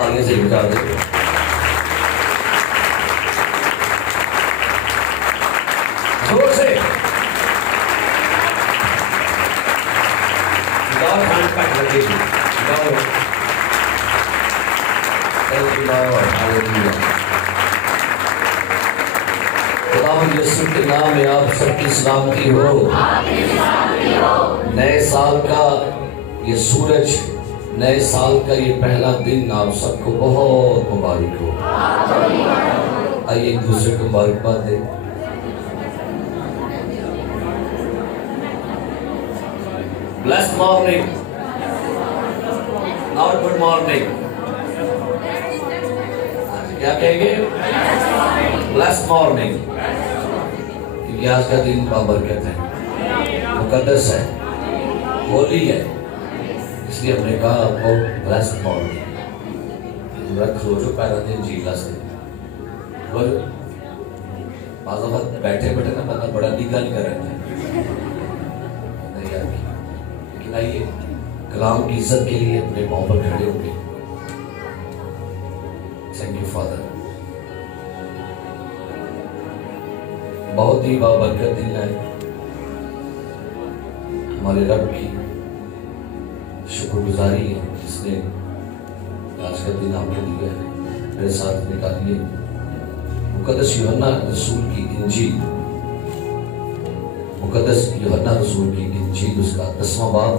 آگے سے بتا دے زور سے جاؤ ہینڈ پیک لگے گی جاؤ خداوند یسوع کے نام میں آپ سب کی سلامتی ہو. نئے سال کا یہ سورج، نئے سال کا یہ پہلا دن آپ سب کو بہت مبارک ہو. آئیے ایک دوسرے کو مبارکباد دیں. Blessed morning اور گڈ مارننگ. کیا کہیں گے؟ Blessed morning. کیونکہ آج کا دن بابرکت ہے، مقدس ہے، ہولی ہے، اس لیے ہم نے کہا آپ کو blessed morning. رکھ لو جو پہلا دن جیلا سے بعض وقت بیٹھے بیٹھے نا بندہ بڑا نگل کر رہتا ہے. لیکن آئیے کلام کی عزت کے لیے اپنے پاؤں پر کھڑے ہوں گے. Thank you father. بہت ہی بابرکت دن ہے. ہمارے رب کی شکر گزاری ہے جس نے آج کا دن آپ کو دیا ہے. میرے ساتھ نکالیے مقدس یوحنا رسول کی انجیل، مقدس یوحنا رسول کی انجیل اس کا 10واں باب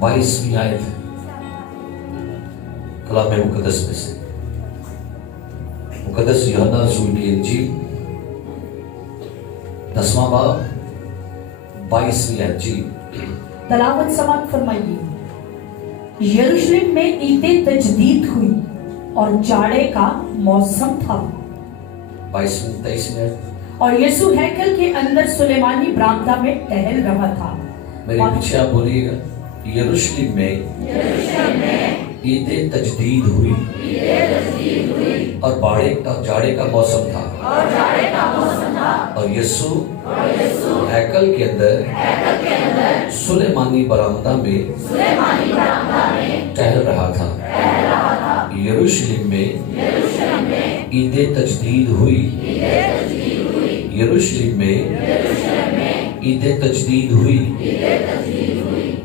22ویں آیت کلام مقدس میں سے. مقدس یوحنا رسول کی انجیل 10واں باب 22ویں آیت. جی تلاوت سماعت فرمائیے. یروشلم میں عید تجدید ہوئی اور جاڑے کا موسم تھا. 23ویں آیت. اور یسوع ہیکل کے اندر سلیمانی برآمدہ میں ٹہل رہا تھا. میرے پیچھے آپ بولیے گا. یروشلم میں عید تجدید ہوئی اور جاڑے کا موسم تھا. اور یسوع ہیکل کے اندر سلیمانی برآمدہ میں ٹہل رہا تھا. یروشلم میں عید تجدید ہوئی. یروشلم میں عید تجدید ہوئی.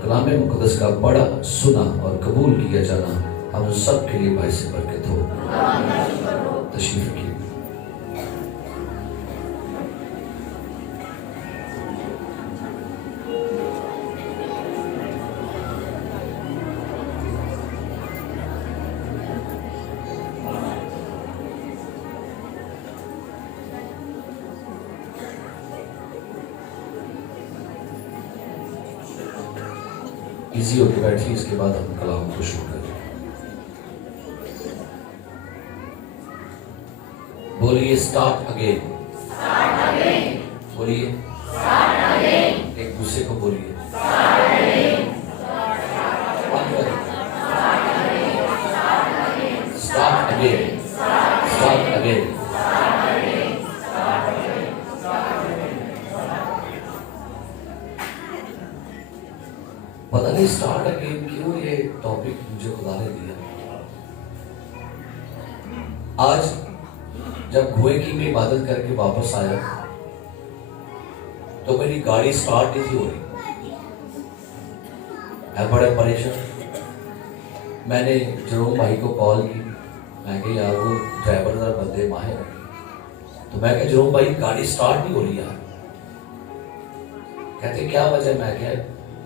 کلام مقدس کا پڑھا، سنا اور قبول کیا جانا ہم سب کے لیے باعث برکت ہو. تشریف کی. ایزی ہو کے بیٹھیے، اس کے بعد ہم کلام کو شروع کریں. بولیے اسٹارٹ اگین. بولیے ایک دوسرے کو بولیے. Start again. Start again. پتہ نہیں اسٹارٹ اگین کیوں یہ ٹاپک مجھے خدا نے دیا. آج جب گھوئے کی میں عبادت کر کے واپس آیا تو میری گاڑی اسٹارٹ نہیں تھی ہو رہی. میں بڑے پریشان. میں نے جروم بھائی کو کال کی. میں کہ یار وہ ڈرائیور ذرا بندے ماہر ہے. تو میں کہ جروم بھائی گاڑی اسٹارٹ نہیں ہو رہی یار. کہتے کیا وجہ؟ میں کہ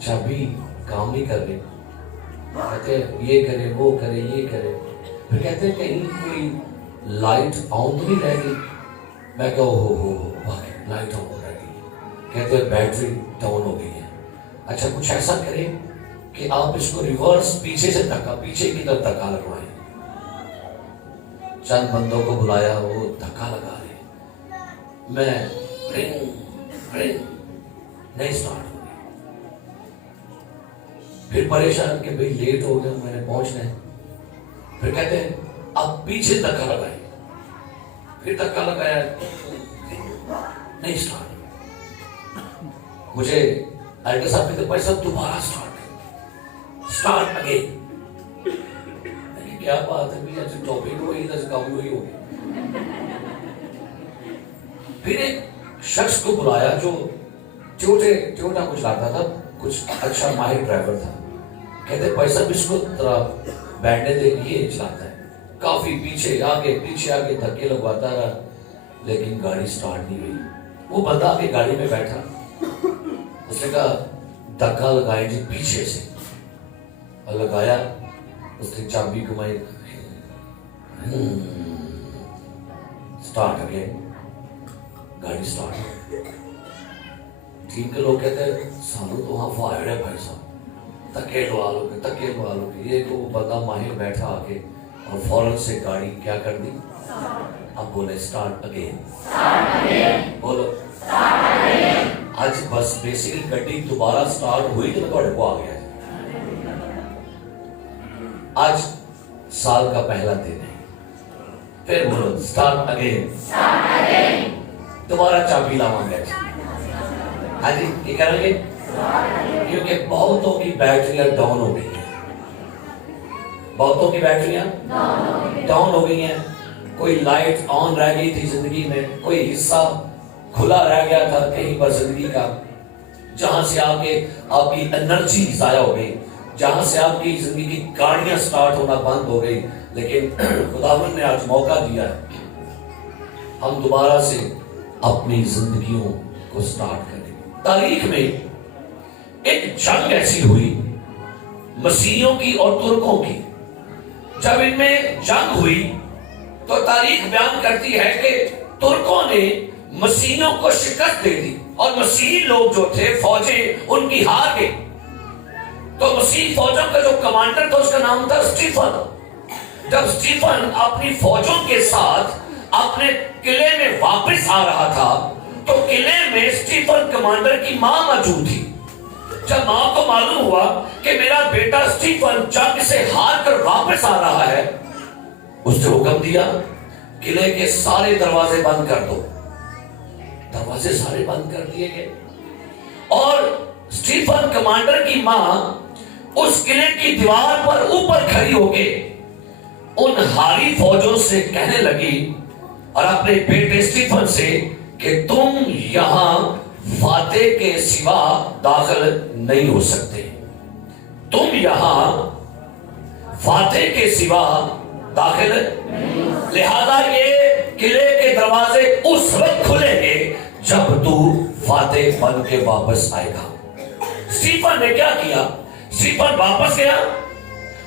چابی کام نہیں کر رہی. کہتے یہ کرے وہ کرے یہ کرے. پھر کہتے کہیں کوئی لائٹ آن تو نہیں رہ گئی. میں کہا ہو لائٹ آن رہ گئی. کہتے بیٹری ڈاؤن ہو گئی ہے. اچھا کچھ ایسا کریں کہ آپ اس کو ریورس پیچھے سے دھکا، پیچھے کی طرف دھکا لگوائیں. چند بندوں کو بلایا، وہ دھکا لگا رہے. میں نہیں اسٹارٹ. پھر پریشان کہ بھئی لیٹ ہو گیا، میں نے پہنچنا ہے. پھر کہتے ہیں اب پیچھے دھکا لگائیں. फिर धक्का लगाया, नहीं स्टार्ट। मुझे एल्डर साहब कहते भाई साहब दोबारा स्टार्ट अगेन। क्या बात है भैया, टॉपिक वही था, काम वही हो गया। फिर एक शख्स को बुलाया जो छोटा कुछ लाता था, कुछ अच्छा माहिर ड्राइवर था। कहते भाई साहब इसको तरह बैठने दे, ये चलाता है। काफी पीछे आगे धक्के लगवाता रहा, लेकिन गाड़ी स्टार्ट नहीं हुई। वो बंदा आके गाड़ी में बैठा, उसने कहा धक्का लगाए जी पीछे से, और लगाया। उसने चाबी घुमाई, स्टार्ट अगेन, गाड़ी स्टार्ट। टीम के लोग कहते हैं सानू तो वहां फायर है भाई साहब, धक्के लगा लो। ये तो बंदा माहिर बैठा आके और फौरन से गाड़ी क्या कर दी, अब बोले स्टार्ट अगेन, बोलो आज बस बेसिकली गड्डी दोबारा स्टार्ट हुई तो को आ गया। आज साल का पहला दिन है, फिर बोलो स्टार्ट अगेन, दोबारा चाबी लावांगे। हाँ जी, ये करेंगे क्योंकि बहुतों की बैटरियां डाउन हो गई हैं, डाउन हो गई हैं। कोई लाइट ऑन रह गई थी जिंदगी में, कोई हिस्सा खुला रह गया था कहीं पर जिंदगी का, जहां से आपकी एनर्जी जाया हो गई, जहां से आपकी जिंदगी की गाड़ियां स्टार्ट होना बंद हो गई। लेकिन खुदावंद ने आज मौका दिया है, हम दोबारा से अपनी जिंदगियों को स्टार्ट करें। तारीख में एक जंग ऐसी हुई मसीहियों की और तुर्कों की। जब इनमें जंग हुई तो तारीख बयान करती है कि तुर्कों ने मसीहियों को शिकस्त दे दी और मसीही लोग जो थे, फौजें उनकी हार गई। तो मसीही फौजों का जो कमांडर था उसका नाम था स्टीफन। जब स्टीफन अपनी फौजों के साथ अपने किले में वापस आ रहा था तो किले में स्टीफन कमांडर की मां मौजूद थी। जब मां को मालूम हुआ कि मेरा बेटा स्टीफन जंग से हार कर वापस आ रहा है, उसने हुक्म दिया किले के सारे दरवाजे बंद कर दो। दरवाजे सारे बंद कर दिए गए और स्टीफन कमांडर की मां उस किले की दीवार पर ऊपर खड़ी होके उन हारी फौजों से कहने लगी और अपने बेटे स्टीफन से कि तुम यहां फातेह के सिवा दाखिल नहीं हो सकते, तुम यहां फातेह के सिवा दाखिल, लिहाजा ये किले के दरवाजे उस वक्त खुलेंगे जब तू फातेह बन के वापस आएगा। स्टीफन ने क्या किया? स्टीफन वापस गया,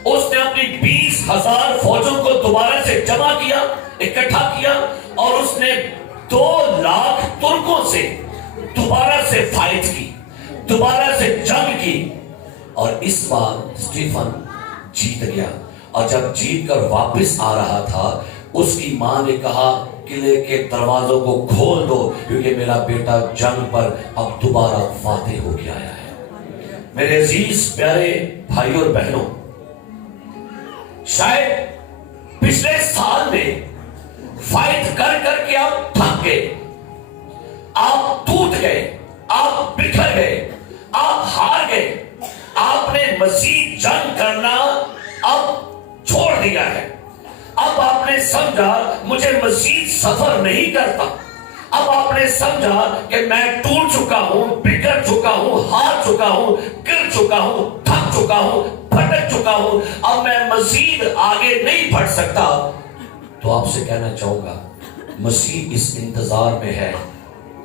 उसने अपनी 20,000 फौजों को दोबारा से जमा किया, इकट्ठा किया और उसने 2 लाख तुर्कों से दोबारा से फाइट की, दोबारा से जंग की और इस बार स्टीफन जीत गया। और जब जीत कर वापस आ रहा था, उसकी मां ने कहा किले के दरवाजों को खोल दो क्योंकि मेरा बेटा जंग पर अब दोबारा फातेह हो गया है। मेरे अजीज प्यारे भाइयों और बहनों, शायद पिछले साल में फाइट कर करके आप थक गए, आप टूट गए, आप बिखर गए, आप हार गए, आपने मसीह जंग करना अब छोड़ दिया है। अब आपने समझा मुझे मसीह सफर नहीं करता। अब आपने समझा कि मैं टूट चुका हूं, बिखर चुका हूं, हार चुका हूं, गिर चुका हूं, थक चुका हूं, भटक चुका हूं, अब मैं मजीद आगे नहीं बढ़ सकता। तो आपसे कहना चाहूंगा, मसीह इस इंतजार में है,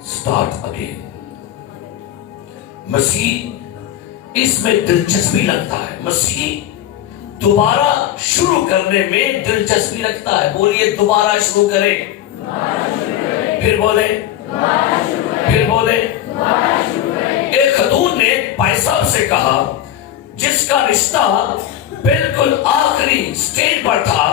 स्टार्ट अगेन। मसीह इसमें दिलचस्पी लगता है, मसीह दोबारा शुरू करने में दिलचस्पी रखता है। बोलिए दोबारा शुरू करें, फिर बोले, फिर बोले। एक खतून ने भाई साहब से कहा जिसका रिश्ता बिल्कुल आखिरी स्टेज पर था,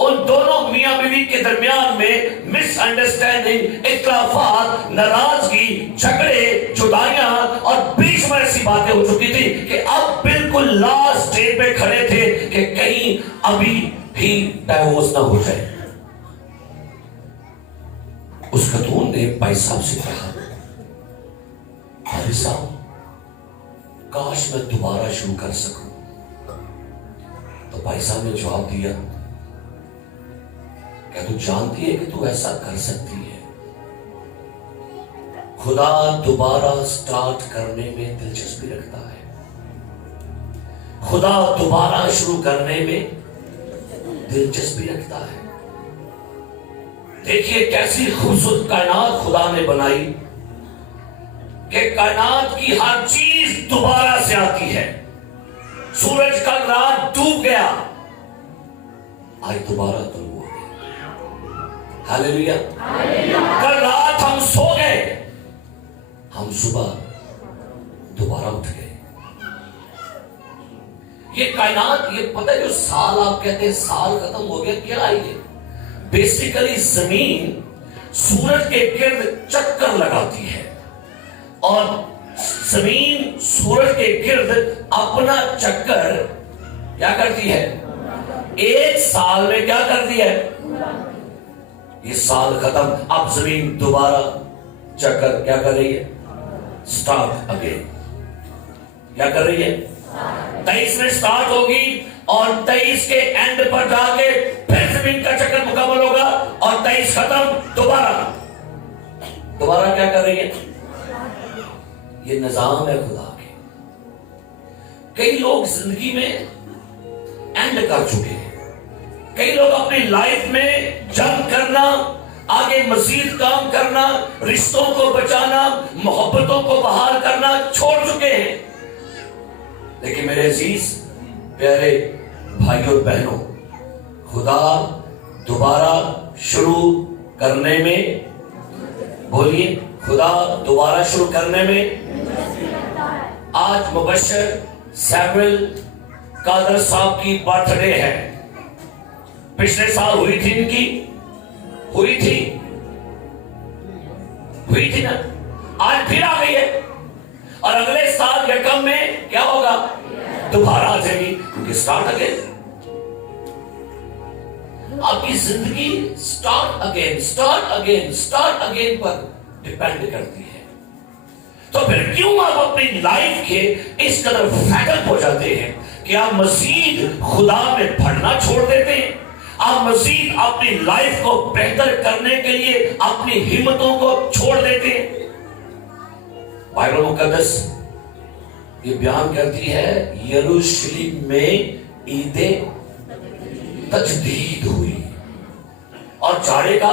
उन दोनों मियां बीवी के दरमियान में मिसअंडरस्टैंडिंग, इख्तिलाफात, नाराजगी, झगड़े, जुदाइयां और बीच में ऐसी बातें हो चुकी थी कि अब बिल्कुल लास्ट स्टेज पे खड़े थे कि कहीं अभी भी डाइवोर्स ना हो जाए। उस खतून ने भाई साहब से कहा, भाई साहब काश मैं दोबारा शुरू कर सकूं। तो भाई साहब ने जवाब दिया, क्या तू जानती है कि तू ऐसा कर सकती है? खुदा दोबारा स्टार्ट करने में दिलचस्पी रखता है, खुदा दोबारा शुरू करने में दिलचस्पी रखता है। देखिए कैसी खूबसूरत कायनात खुदा ने बनाई कि कायनात की हर चीज दोबारा से आती है। सूरज कल रात डूब गया, आज दोबारा तुलू हो गया। हालेलुया। कल रात हम सो गए, हम सुबह दोबारा उठ गए। ये कायनात, ये पता है जो साल आप कहते हैं साल खत्म हो गया, क्या है ये? बेसिकली जमीन सूरज के गिर्द चक्कर लगाती है और जमीन सूरज के गिर्द अपना चक्कर क्या करती है? एक साल में क्या करती है? ये साल खत्म, अब जमीन दोबारा चक्कर क्या कर रही है? Start again. क्या कर रही है? 23 में स्टार्ट होगी और 23 के एंड पर जाके फिर जमीन का चक्कर मुकम्मल होगा और 23 खत्म, दोबारा क्या कर रही है? ये निजाम है खुदा के। कई लोग जिंदगी में एंड कर चुके हैं, कई लोग अपनी लाइफ में जंग करना, आगे मजीद काम करना, रिश्तों को बचाना, मोहब्बतों को बहाल करना छोड़ चुके हैं। लेकिन मेरे अजीज प्यारे भाइयों और बहनों, खुदा दोबारा शुरू करने में, बोलिए, खुदा दोबारा शुरू करने में। आज मुबश्शिर सैमुअल कादर साहब की बर्थडे है। पिछले साल हुई थी इनकी, हुई थी ना, आज फिर आ गई है और अगले साल यकम में क्या होगा? दोबारा आ जाएगी, क्योंकि स्टार्ट अगेन। आपकी जिंदगी स्टार्ट अगेन पर डिपेंड करती है। तो फिर क्यों आप अपनी लाइफ के इस कदर फैटल हो जाते हैं कि आप मजीद खुदा में बढ़ना छोड़ देते हैं? आप मजीद अपनी लाइफ को बेहतर करने के लिए अपनी हिम्मतों को छोड़ देते हैं। बाइबल मुकद्दस ये बयान करती है, यरूशलेम में ईदे तजदीद हुई और जाड़े का,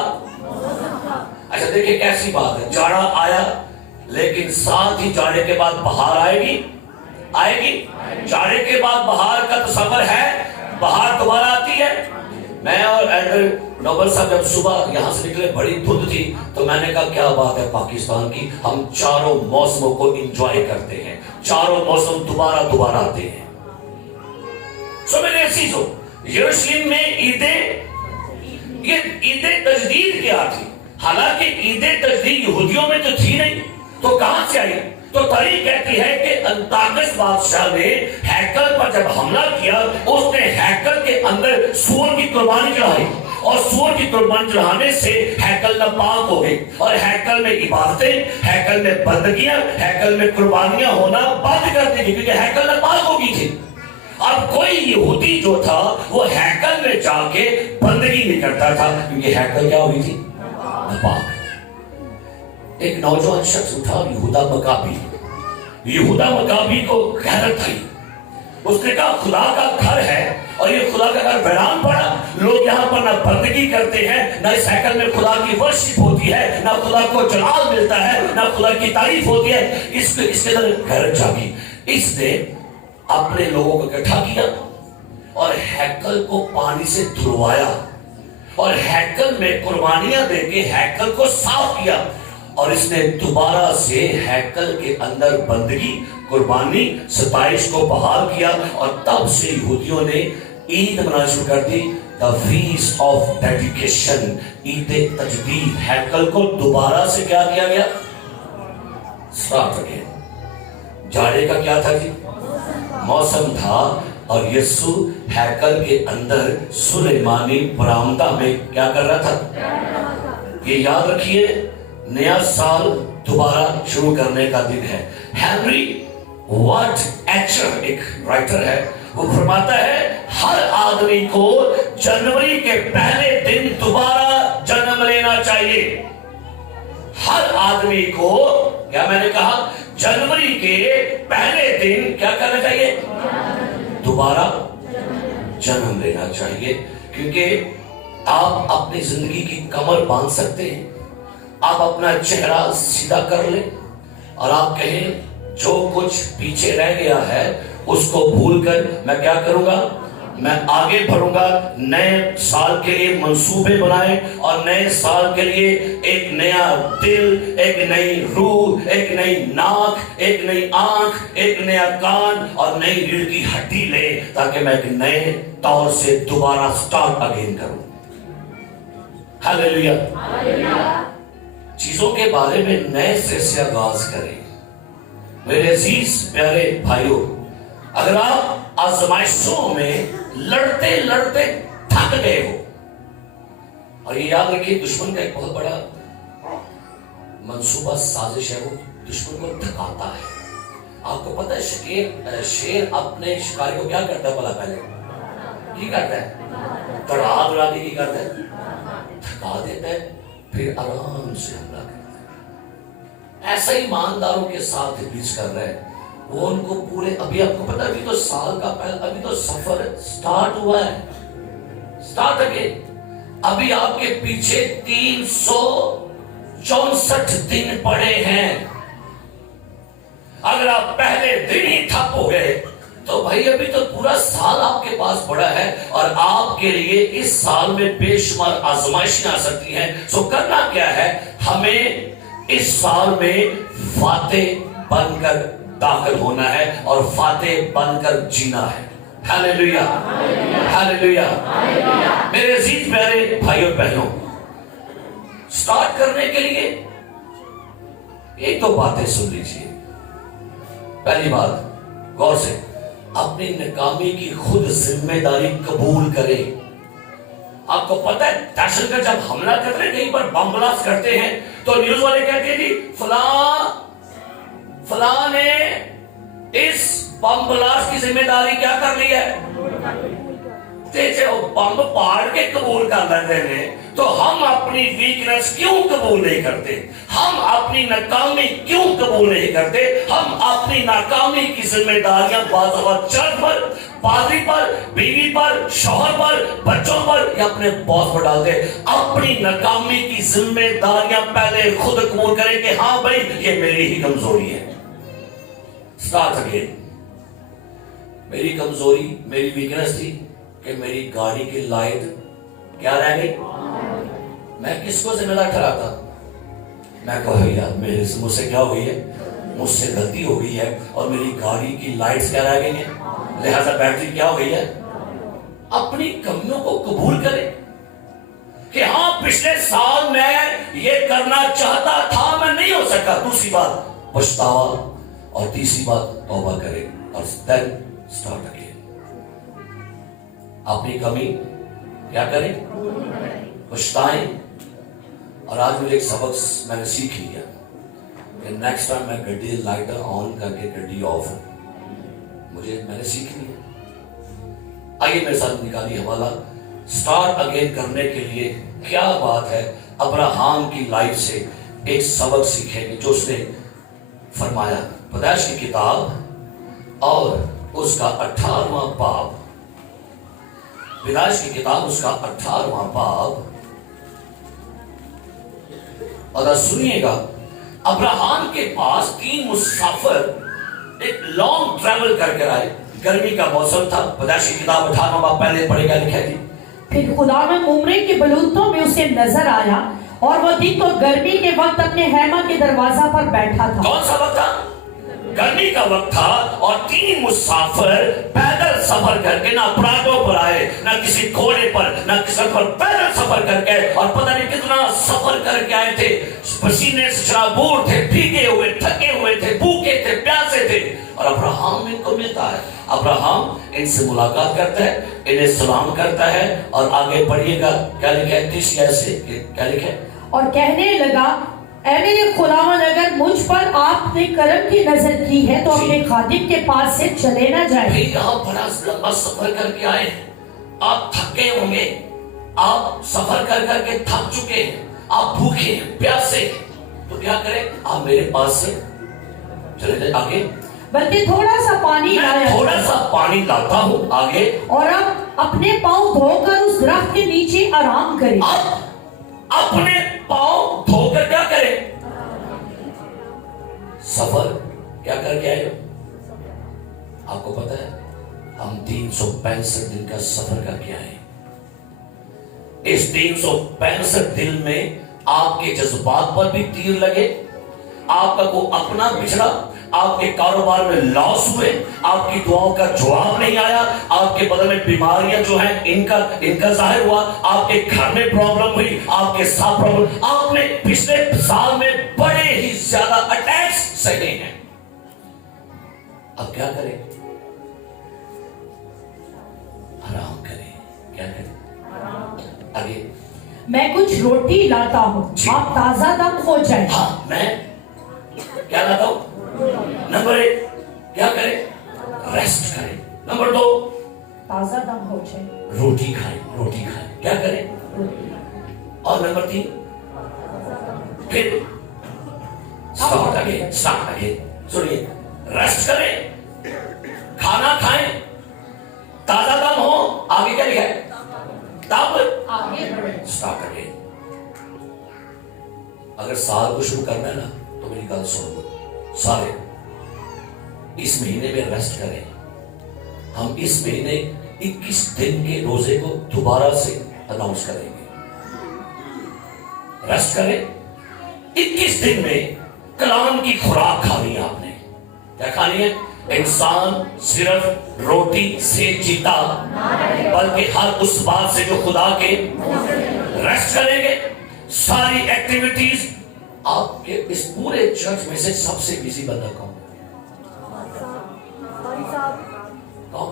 अच्छा देखिए कैसी बात है, जाड़ा आया लेकिन साथ ही जाड़े के बाद बहार आएगी। जाड़े के बाद बहार का तस्वर है, बहार दोबारा आती है। मैं और एंड्रू नोबल साहब जब सुबह यहां से निकले, बड़ी धुंध थी, तो मैंने कहा क्या बात है पाकिस्तान की, हम चारों मौसमों को एंजॉय करते हैं, चारों मौसम दोबारा आते हैं। सो मेरे अजीजों, यरूशलेम में ईदे तजदीद क्या थी? हालांकि ईदे तजदीद यहूदियों में तो थी नहीं, तो कहां से आई? तो तारीख कहती है कि अंताकिस बादशाह ने हैकल पर जब हमला किया, उसने हैकल के अंदर सूअर की कुर्बानी चढ़ाई और सूअर की कुर्बानी चढ़ाने से हैकल नापाक हो गई और हैकल में इबादतें, हैकल में बंदगियां, हैकल में कुर्बानियां होना बंद कर दी क्योंकि हैकल नापाक हो गई थी। अब कोई यहूदी जो था वो हैकल में जाके बंदगी नहीं करता था क्योंकि हैकल क्या हुई थी? नापाक। एक नौजवान शख्स उठा, यहूदा मकाबी को गैरत थी। उसने कहा खुदा का घर है और ये खुदा का घर वीरान पड़ा, लोग यहाँ पर ना बंदगी करते हैं, ना इस हैकल में खुदा की वर्शिप होती है, ना खुदा को जलाल मिलता है, ना खुदा की तारीफ होती है। इसके अंदर गैरत जागी। इसने अपने लोगों को इकट्ठा किया और हैकल को पानी से धुलवाया और हैकल में कुर्बानियां देके हैकल को साफ किया और इसने दोबारा से हैकल के अंदर बंदगी, कुर्बानी, सताइश को बहाल किया और तब से यहूदियों ने ईद मनाना शुरू कर दी, the feast of dedication, Eid तजदीद। हैकल को दोबारा से क्या किया गया? Start again. जाड़े का क्या था जी? मौसम था और यीशु हैकल के अंदर सुलेमानी बरामदा में क्या कर रहा था? یہ یاد رکھیے نیا سال دوبارہ شروع کرنے کا دن ہے. ہینری واٹ ایچر ایک رائٹر ہے, وہ فرماتا ہے ہر آدمی کو جنوری کے پہلے دن دوبارہ جنم لینا چاہیے. ہر آدمی کو, کیا میں نے کہا, جنوری کے پہلے دن کیا کرنا چاہیے؟ دوبارہ جنم لینا چاہیے. کیونکہ آپ اپنی زندگی کی کمر باندھ سکتے ہیں, آپ اپنا چہرہ سیدھا کر لیں اور آپ کہیں جو کچھ پیچھے رہ گیا ہے اس کو بھول کر میں کیا کروں گا؟ میں آگے بڑھوں گا. نئے سال کے لیے منصوبے بنائیں اور نئے سال کے لیے ایک نیا دل, ایک نئی روح, ایک نئی ناک, ایک نئی آنکھ, ایک نیا کان اور نئی ریڑھ کی ہڈی لیں تاکہ میں ایک نئے طور سے دوبارہ سٹارٹ اگین کروں. ہاللیلویہ. چیزوں کے بارے میں نئے سر سے آغاز کریں. میرے عزیز پیارے بھائیوں, اگر آپ آزمائشوں میں لڑتے لڑتے تھک گئے ہو, اور یہ یاد رکھیے دشمن کا ایک بہت بڑا منصوبہ سازش ہے, وہ دشمن کو تھکاتا ہے. آپ کو پتہ ہے شیر اپنے شکاری کو کیا کرتا ہے؟ بھلا پہلے کی کرتا ہے؟ تڑا دڑا کے کی کرتا ہے؟ تھکا دیتا ہے, پھر آرام سے حملہ کرتا ہے. ایسا ہی ایمانداروں کے ساتھ ابلیس کر رہا ہے. وہ ان کو پورے, ابھی آپ کو پتا, ابھی تو سال کا پہلا, ابھی تو سفر سٹارٹ ہوا ہے, سٹارٹ اگین. ابھی آپ کے پیچھے 364 دن پڑے ہیں. اگر آپ پہلے دن ہی تھپ ہو گئے تو بھائی ابھی تو پورا سال آپ کے پاس پڑا ہے, اور آپ کے لیے اس سال میں بے شمار آزمائشیں آ سکتی ہیں. سو کرنا کیا ہے؟ ہمیں اس سال میں فاتح بن کر داخل ہونا ہے اور فاتح بن کر جینا ہے. ہاللیلویہ, ہاللیلویہ. میرے عزیز پیارے بھائیوں بہنوں, سٹارٹ کرنے کے لیے ایک دو باتیں سن لیجیے. پہلی بات, غور سے اپنی ناکامی کی خود ذمہ داری قبول کریں. آپ کو پتہ ہے دہشت گرد جب حملہ کرتے ہیں, کہیں پر بم بلاسٹ کرتے ہیں, تو نیوز والے کہتے ہیں جی فلاں نے اس بم بلاسٹ کی ذمہ داری کیا کر لی ہے؟ بم پاڑ کے قبول کر لیتے ہیں, تو ہم اپنی ویکنس کیوں قبول نہیں کرتے؟ ہم اپنی ناکامی کیوں قبول نہیں کرتے؟ ہم اپنی ناکامی کی ذمہ داریاں بعض اوقات چرچ پر, پادری پر, بیوی پر, شوہر پر, بچوں پر یا اپنے باس پر ڈالتے. اپنی ناکامی کی ذمہ داریاں پہلے خود قبول کریں کہ ہاں بھائی یہ میری ہی کمزوری ہے. Start again. میری کمزوری, میری ویکنس تھی کہ میری گاڑی کی لائٹ کیا رہ گئی. میں کس کو ذمہ دار ٹھہراتا؟ میں کہا یار مجھ سے کیا ہوئی ہے, مجھ سے غلطی ہو گئی ہے اور میری گاڑی کی لائٹس کیا رہ گئی ہیں, لہذا بیٹری کیا ہو گئی ہے. اپنی کمیوں کو قبول کریں کہ ہاں پچھلے سال میں یہ کرنا چاہتا تھا, میں نہیں ہو سکا. دوسری بات پچھتاوا, اور تیسری بات توبہ کریں, اور then start again. اپنی کمی کیا کریں؟ پچھتائیں. اور آج مجھے ایک سبق میں نے سیکھ لیا کہ نیکسٹ ٹائم میں گڈی لائٹر آن کر کے گڈی آف, میں نے سیکھ لیا. آئیے میرے ساتھ نکالیے حوالہ. سٹارٹ اگین کرنے کے لیے کیا بات ہے؟ ابراہام کی لائف سے ایک سبق سیکھیں گے جو اس نے فرمایا. پیدائش کی کتاب اور اس کا 18واں باب, پیدائش کی کتاب اس کا 18واں باب, اور سنیے گا. ابراہام کے پاس 3 مسافر ایک لانگ ٹریول کر کر آئے. گرمی کا موسم تھا. پیدائش کی کتاب 18واں باب پہلے پڑھے گا, لکھا ہے جی. پھر خدا میں ممرے کے بلوتوں میں اسے نظر آیا, اور وہ دن تو گرمی کے وقت اپنے خیمہ کے دروازہ پر بیٹھا تھا. کون سا وقت تھا؟ گرمی کا وقت تھا, اور 3 مسافر پیدل سفر کر کے, نہ پراڈوں پر آئے, نہ کسی گھوڑے پر, نہ کسی پر, پیدل سفر کر کے, اور پتہ نہیں کتنا سفر کر کے آئے تھے. پسینے سے شرابور تھے, بھیگے ہوئے, تھکے ہوئے تھے, بھوکے تھے, پیاسے تھے. اور ابراہام ان کو ملتا ہے. ابراہام ان سے ملاقات کرتا ہے, انہیں سلام کرتا ہے, اور آگے پڑھیے گا کیا لکھا ہے. تیسری ایسے کیا لکھا ہے؟ اور کہنے لگا اے میرے خداوند اگر مجھ پر آپ نے کرم کی نظر کی ہے تو اپنے خادم کے پاس سے چلے نہ جائیں. یہاں بڑا لمبا سفر کر کے آئے ہیں, آپ تھکے ہوں گے, آپ سفر کر کر کے تھک چکے ہیں, آپ بھوکے ہیں, پیاسے ہیں, تو کیا کریں, آپ میرے پاس سے چلے جائیں. آگے بلکہ تھوڑا سا پانی لایا, تھوڑا سا پانی لاتا ہوں. آگے اور اب اپنے پاؤں دھو کر اس درخت کے نیچے آرام کریں. آپ اپنے پاؤں دھو کر کیا کریں, سفر کیا کر کے آئے ہو. آپ کو پتا ہے ہم 365 دن کا سفر کر کے آئے. اس 365 دن میں آپ کے جذبات پر بھی تیر لگے, آپ کا کو اپنا بچڑا, آپ کے کاروبار میں لاس ہوئے, آپ کی دعاؤں کا جواب نہیں آیا, آپ کے بدن میں بیماریاں جو ہیں ان کا ظاہر ہوا, آپ کے گھر میں پرابلم ہوئی, آپ کے ساتھ پرابلم, آپ نے پچھلے سال میں بڑے ہی زیادہ اٹیکس سہے ہیں. اب کیا کریں, آرام کریں. کیا کریں, آگے میں کچھ روٹی لاتا ہوں, آپ تازہ دم ہو جائیں. ہاں میں کیا لاتا ہوں. نمبر 1 کیا کریں, ریسٹ کریں. نمبر 2 تازہ دم ہو جائیں, روٹی کھائیں. روٹی کھائیں, کیا کریں. اور نمبر 3 پھر اسٹارٹ اگین. سنیے, ریسٹ کریں, کھانا کھائیں, تازہ دم ہو. آگے کیا لکھا ہے, تب آگے بڑھیں. Start again. اگر سال کو شروع کرنا ہے نا تو میری گل سنو سارے, اس مہینے میں ریسٹ کریں. ہم اس مہینے 21 دن کے روزے کو دوبارہ سے اناؤنس کریں گے. ریسٹ کریں. 21 دن میں کلام کی خوراک کھانی ہے. آپ نے کیا کھانی ہے, انسان صرف روٹی سے جیتا بلکہ ہر اس بات سے جو خدا کے. ریسٹ کریں گے. ساری ایکٹیویٹیز. آپ کے اس پورے چرچ میں سے سب سے بزی بندہ کون؟ کون؟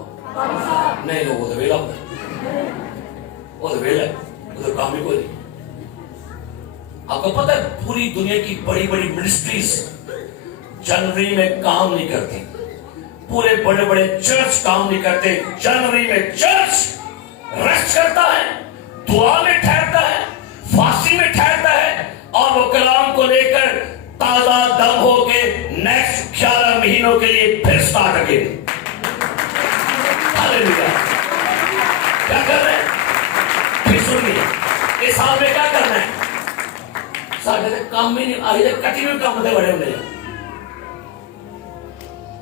نہیں وہ تو ویلا ہوتا, وہ تو ویلا ہے, وہ تو کام ہی کوئی نہیں. آپ کو پتہ ہے پوری دنیا کی بڑی بڑی منسٹریز جنوری میں کام نہیں کرتی, پورے بڑے بڑے چرچ کام نہیں کرتے. جنوری میں چرچ ریسٹ کرتا ہے, دعا میں ٹھہرتا ہے, فاسٹنگ میں ٹھہرتا ہے, اور وہ کلام کو لے کر تازہ دم ہو کے نیکسٹ 11 مہینوں کے لیے پھر سٹارٹ اگین. ہاللیلویا. کیا کر رہے ہیں, پھر سنیے, اس سال میں کیا کرنا ہے. سارے کام میں نہیں آگے کٹی ہوئے کام ہوتے بڑے ہوتے ہیں.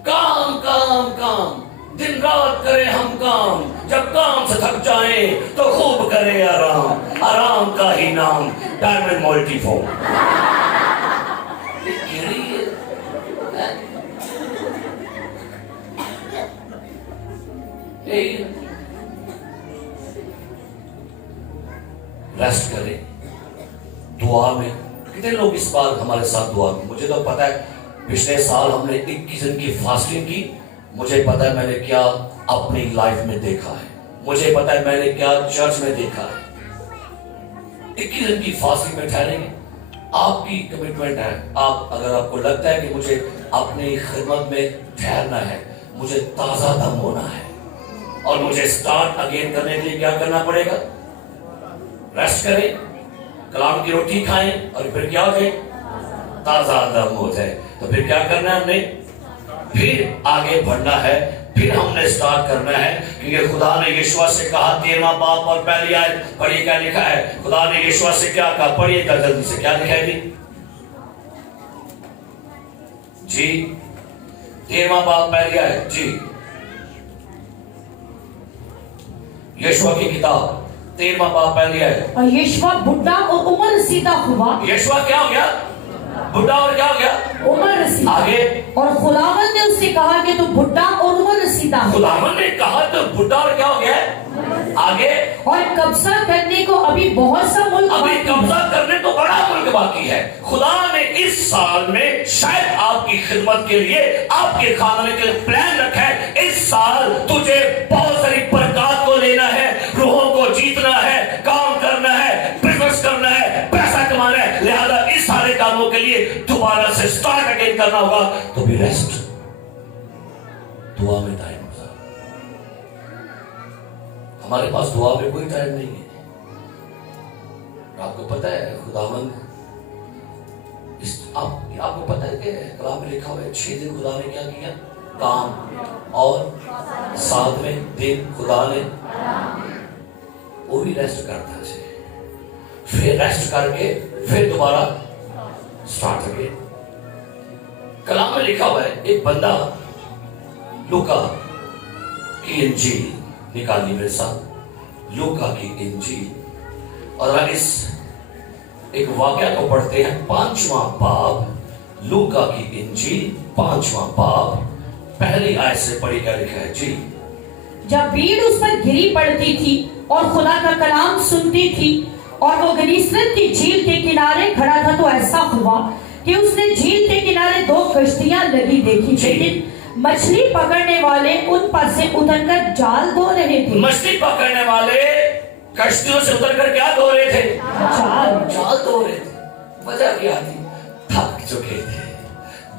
کام کام کام, دن رات کرے ہم کام, جب کام سے تھک جائیں تو خوب کرے آرام, آرام کا ہی نام ڈائمنڈ ملٹی فارم. ریسٹ کریں, دعا میں. کتنے لوگ اس بار ہمارے ساتھ دعا کی. مجھے تو پتا ہے پچھلے سال ہم نے 21 دن کی فاسٹنگ کی. مجھے پتا ہے میں نے کیا اپنی لائف میں دیکھا ہے, مجھے پتا ہے میں نے کیا چرچ میں دیکھا ہے. 21 دن کی فاسٹنگ میں ٹھہریں گے. آپ کی کمٹمنٹ ہے. آپ اگر آپ کو لگتا ہے کہ مجھے اپنی خدمت میں ٹھہرنا ہے, مجھے تازہ دم ہونا ہے, اور مجھے سٹارٹ اگین کرنے کے لیے کیا کرنا پڑے گا, ریسٹ کریں, کلام کی روٹی کھائیں, اور پھر کیا ہو جائے, تازہ دم ہو جائے. تو پھر کیا کرنا ہے, ہم نے پھر آگے بڑھنا ہے, پھر ہم نے سٹارٹ کرنا ہے. کیونکہ خدا نے یشوع سے کہا 13واں باب اور پہلی آیت پڑھیے کیا لکھا ہے. خدا نے یشوع سے کیا کہا, پڑھیے گا جلدی سے, کیا لکھا ہے جی 13واں باب پہلی آیت. جی یشوع کی کتاب 13واں باب پہلی آیت. اور یشوع بڈھا اور عمر رسیدہ ہوا. یشوع کیا ہو گیا, بڈھا اور کیا ہو گیا, عمر رسیدہ. آگے اور خداوند نے اس سے کہا کہ تو بڈھا اور عمر رسیدہ ہے. خداوند نے کہا تو بڈھا اور کیا ہو گیا ہے, آگے اور قبضہ کرنے کو ابھی بہت سا ملک ابھی قبضہ کرنے تو بڑا ملک باقی ہے. خدا نے اس سال میں شاید آپ کی خدمت کے لیے, آپ کے خاندان کے لیے پلان رکھا ہے. اس سال تجھے بہت ساری برکات کو لینا ہے, روحوں کو جیتنا ہے, کام کرنا ہے, بزنس کرنا ہے, پیسہ کمانا ہے. लिए दोबारा से स्टार्ट अगेन करना होगा तो भी रेस्ट, दुआ में टाइम होगा। हमारे पास दुआ में कोई टाइम नहीं है। आपको पता है खुदावंद आपको पता है कि कलाम में लिखा हुआ है 6 दिन खुदा ने क्या किया? काम, और 7वें दिन खुदा ने वो भी रेस्ट करता है, फिर रेस्ट करके फिर दोबारा स्टार्ट अगेन। कलाम में लिखा हुआ है, एक बंदा लूका की इंजील निकाली मेरे साथ, लूका की इंजील, और इस एक वाक्य को पढ़ते हैं। 5वां बाब, लूका की इंजील 5वां बाब, पहली आयत से पढ़ी क्या लिखा है जी। जब भीड़ उस पर गिरी पड़ती थी और खुदा का कलाम सुनती थी और वो गनीसरत की झील के किनारे खड़ा था, तो ऐसा हुआ कि उसने झील के किनारे 2 कश्तियां लगी देखी, लेकिन मछली पकड़ने वाले उन पर से उतरकर जाल धो रहे थे। मछली पकड़ने वाले कश्तियों से उतरकर क्या धो रहे थे? जाल धो रहे थे। वजह क्या थी? थक चुके थे,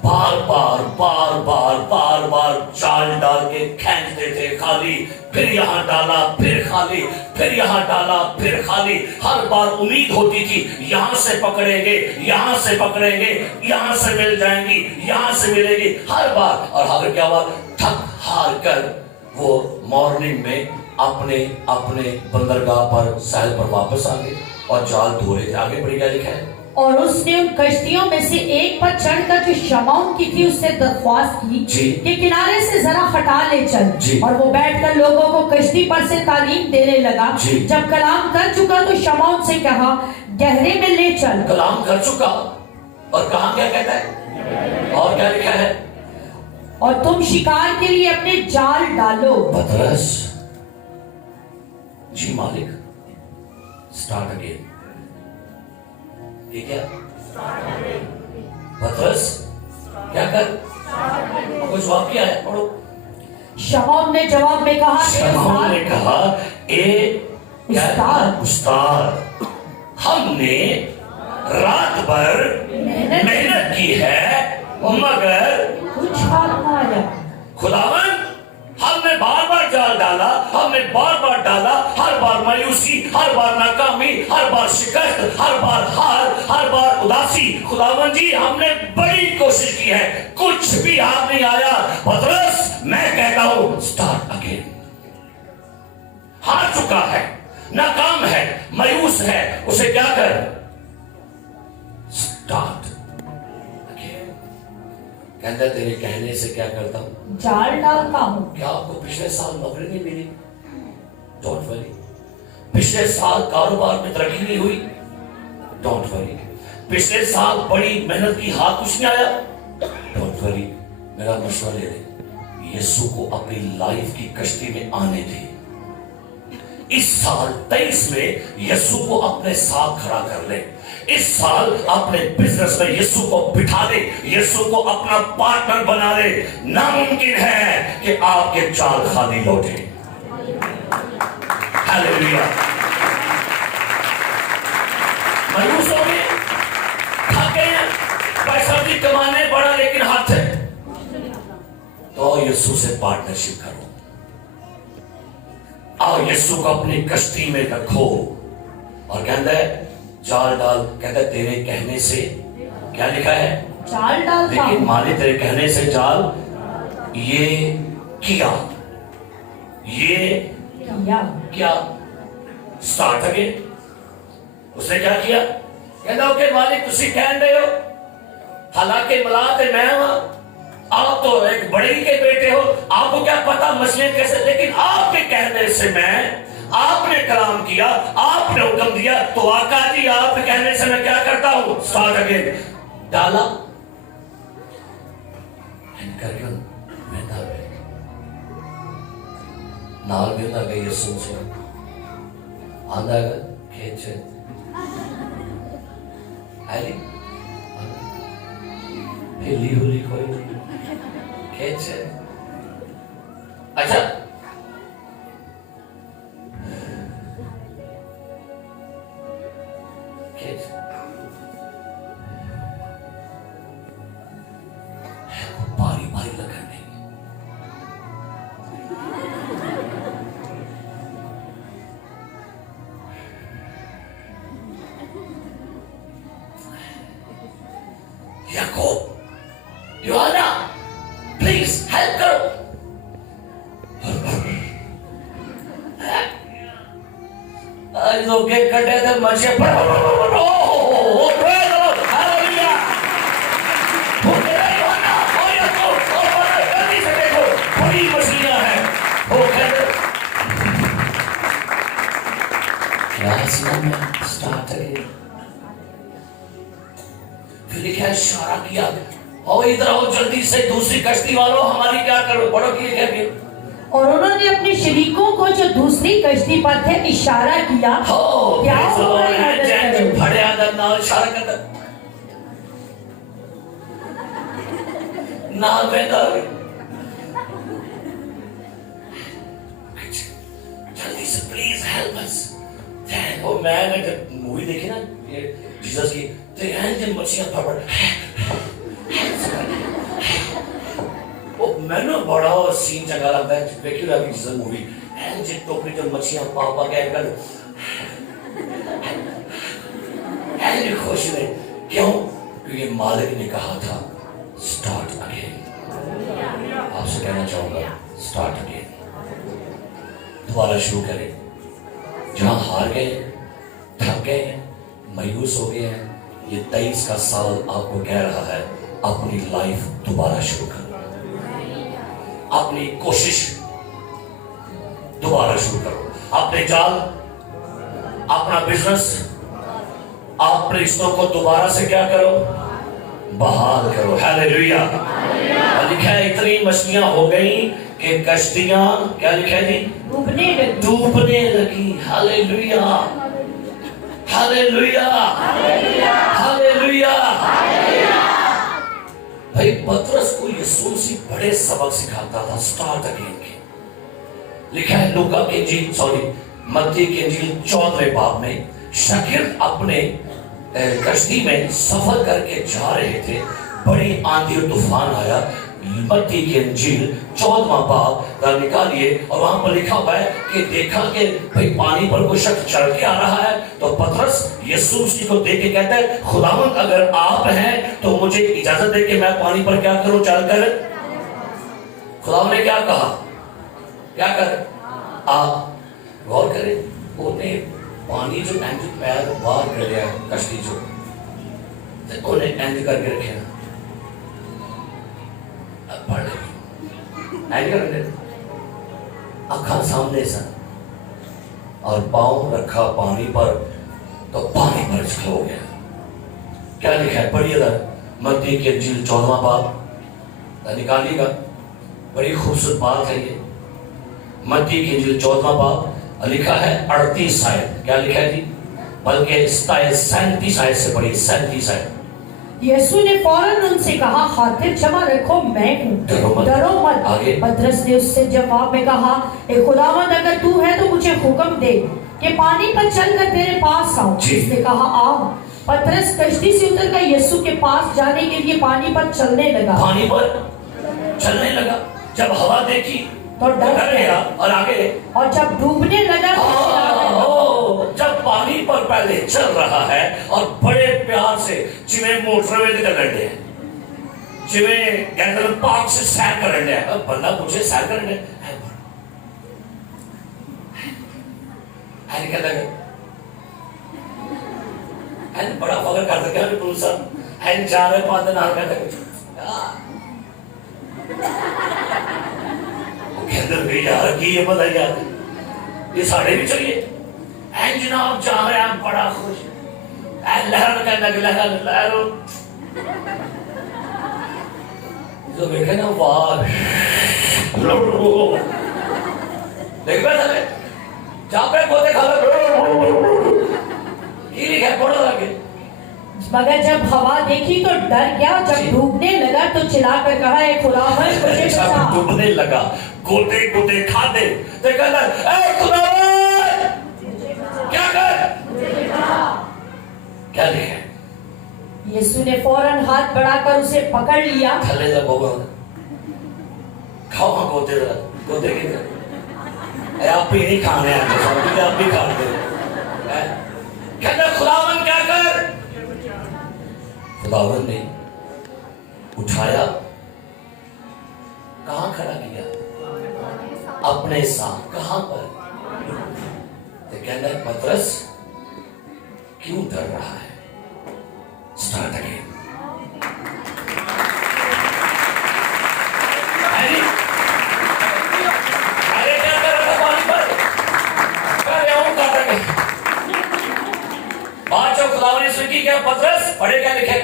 बार बार जाल डाल के खींचते थे खाली, फिर यहाँ डाला फिर खाली, फिर यहाँ डाला फिर खाली। हर बार उम्मीद होती थी यहाँ से पकड़ेंगे, यहाँ से पकड़ेंगे, यहाँ से मिल जाएंगी, यहाँ से मिलेगी, हर बार। और हर क्या हुआ? थक हार कर वो मॉर्निंग में अपने अपने बंदरगाह पर साहिल पर वापस आ गए और जाल धो रहे थे। आगे बढ़ी क्या लिखा है? और उसने उन कश्तियों में से एक पर चढ़कर जो शमौन की थी उससे दरख्वास्त की कि किनारे से जरा हटा ले चल, और वो बैठकर लोगों को कश्ती पर से तालीम देने लगा। जब कलाम कर चुका तो शमौन से कहा, गहरे में ले चल। कलाम कर चुका और कहा क्या कहता है? और क्या लिखा है? और तुम शिकार के लिए अपने जाल डालो। पतरस, जी मालिक, स्टार्ट अगेन। ठीक है, पतरस क्या कर? कुछ जवाब किया है, पढ़ो। शमौन ने जवाब में कहा, शमौन ने कहा, उस्ताद, हमने रात भर मेहनत की है मगर कुछ हाथ ना आया। खुदावन, हमने बार बार जाल डाला, हमने बार बार डाला, हर बार मायूसी, हर बार नाकामी, हर बार शिकस्त, हर बार हार, हर बार उदासी। खुदावन जी, हमने बड़ी कोशिश की है, कुछ भी हाथ नहीं आया। पतरस, मैं कहता हूं स्टार्ट अगेन। हार चुका है, नाकाम है, मायूस है, उसे क्या कर? स्टार्ट। कहता तेरे कहने से क्या करता हूं? जाल डालता हूं। क्या आपको पिछले साल नौकरी नहीं मिली? Don't worry. पिछले साल कारोबार में तरक्की नहीं हुई? Don't worry. पिछले साल बड़ी मेहनत की, हाथ कुछ नहीं आया? Don't worry. मेरा मशवरा ले ले, यीशु को अपनी लाइफ की कश्ती में आने दे। इस साल 23 में यीशु को अपने साथ खड़ा कर ले। इस साल अपने बिजनेस में यीशु को बिठा दे, यीशु को अपना पार्टनर बना ले। नामुमकिन है कि आपके चाल खाली लौटे। हालेलुया। मायूस हो गए, थक गए, पैसा भी कमाने बड़ा लेकिन हाथ है, तो यीशु से पार्टनरशिप करो। आओ यीशु को अपनी कश्ती में रखो और कहता है जाल डाल। कहता है तेरे कहने से क्या लिखा है? जाल डालता। लेकिन मालिक तेरे कहने से जाल ये किया, ये क्या? Start again. उसने क्या किया? कहता ओके मालिक, तुसी कह रहे हो, हालांकि मलाते मैं हूं, आप तो एक बड़े के बेटे हो, आपको क्या पता मछलियां कैसे, लेकिन आपके कहने से मैं, आपने कलाम किया, आपने हुक्म दिया, तो आका जी आपके कहने से मैं क्या करता हूं? Start again. डाला करके मेहनत है नाल मेहनत है यीशु से आंदा है खेत से आई हिली हुली कोई नहीं खेत से। अच्छा, याकूब यूहन्ना प्लीज हेल्प करो। आज लोग के कटे थे मछे बड़ी मछलियां हैं। Start again. फिर क्या इशारा किया, और इधर आओ जल्दी से, दूसरी कश्ती वालों हमारी क्या करो, बड़ो की क्या किया। और उन्होंने अपने शरीकों को जो दूसरी कश्ती पर थे इशारा किया, क्या फड़े आदर ना इशारा करता ना बेदर, जल्दी से प्लीज हेल्प अस। और मैंने जब मूवी देखी ना ये जीसस की, तो यहाँ मछलियां फड़ मैंने बड़ा सीन चंगा लगता है, देखियो अभी जीसस मूवी एंड जे टोकरी जो मछलियां पापा क्या कर एंड खुश ने, क्यों? क्योंकि मालिक ने कहा था स्टार्ट अगेन। आपसे कहना चाहूंगा स्टार्ट अगेन, दोबारा शुरू करें। जहां हार गए, थक गए, मायूस हो गए हैं, ये 23 का साल आपको कह रहा है अपनी लाइफ दोबारा शुरू करो, अपनी कोशिश दोबारा शुरू करो, अपने जाल, अपना बिजनेस, अपने रिश्तों को दोबारा से क्या करो, बहाल करो। हालेलुया। लिखा है इतनी मछलियां हो गई कि कश्तियां क्या लिखा है जी, डूबने लगी। Hallelujah, hallelujah, hallelujah. भाई पतरस को यीशु मसीह बड़े सबक सिखाता था स्टार्ट अगेन के। लिखा है लूका की इंजील मत्ती की इंजील 14वें बाब में, शागिर्द अपने कश्ती में सफर करके जा रहे थे, बड़ी आंधी और तूफान आया। मत्ती की इंजील 14वां बाब का निकालिए और वहां पर लिखा हुआ है कि देखा कि भाई पानी पर कोई शख्स चढ़ के आ रहा है, तो पतरस यीशु मसीह को देख के कहता है खुदावंद अगर आप हैं तो मुझे इजाजत दे कि मैं पानी पर क्या करूं, चढ़कर। खुदावंद ने क्या कहा, क्या कर, आप गौर करें, उन्हें पानी जो एंज पैर बाहर कर दिया कश्ती जो, तो उन्हें एंज करके रखे ना अखा सामने सा और पांव रखा पानी पर, तो पानी पर खो गया। क्या लिखा है पढ़िएगा, मत्ती की इंजील 14वां बाब निकालिएगा, बड़ी खूबसूरत बात है ये। मत्ती की इंजील 14वां बाब लिखा है 38 आयत, क्या लिखा है जी, बल्कि 37 आयत से पढ़िए, 37 आयत। यीशु ने फौरन उनसे कहा खातिर जमा रखो, मैं हूँ, डरो मत। पतरस ने उससे जवाब में कहा, ए खुदावंद अगर तू है तो मुझे हुक्म दे कि पानी पर चलकर तेरे पास आऊं। उसने कहा आओ। पतरस कश्ती से उतरकर यीशु के पास जाने के लिए पानी पर चलने लगा। पानी पर चलने लगा, जब हवा देखी तो डर गया और आगे, और जब डूबने लगा जब पानी पर पहले चल रहा है और बड़े प्यार से जिਵੇਂ मोटरवे ते कर रहे हैं, जिਵੇਂ गैंडल पार्क से सैर कर रहे हैं, बंदा पूछे सैर कर रहे हैं, है कहता है है बड़ा फकर कर सकते हैं पुलिस है जा रहे पांच दिन आ कहता कहते भी यार की ये पता यार ये साढ़े भी चलिए ऐ जनाब जा रहे हैं बड़ा खुश ऐ लहर कहना कि लहर लहरो जो देखे ना वाह देख बैठा है जहाँ पे गोते खा ये लिखा है पढ़ो आगे। मगर जब हवा देखी तो डर गया, जब डूबने लगा तो चिल्लाकर कहा है खुदावंद मुझे बचा। डूबने लगा गोते गोते खाते तो कहता है खुदावंद क्या कर क्या लिखा है। यीशु ने फौरन हाथ बढ़ाकर उसे पकड़ लिया। थले जा बाबा खाओ गोते गोते के आप भी नहीं खाने आते सब आप भी खाते हैं। कहता खुदावंद क्या कर। खुदावंद ने اٹھایا, کہاں کھڑا کیا؟ اپنے ساتھ. کہاں پر؟ تو کہنا ہے پترس کیوں ڈر رہا ہے؟ Start again. ارے کیا کر رہا تھا پانی پر؟ کر رہا ہوں کہتا کہ بات جو خدا نے سن کی کیا پترس پڑھے کیا لکھے؟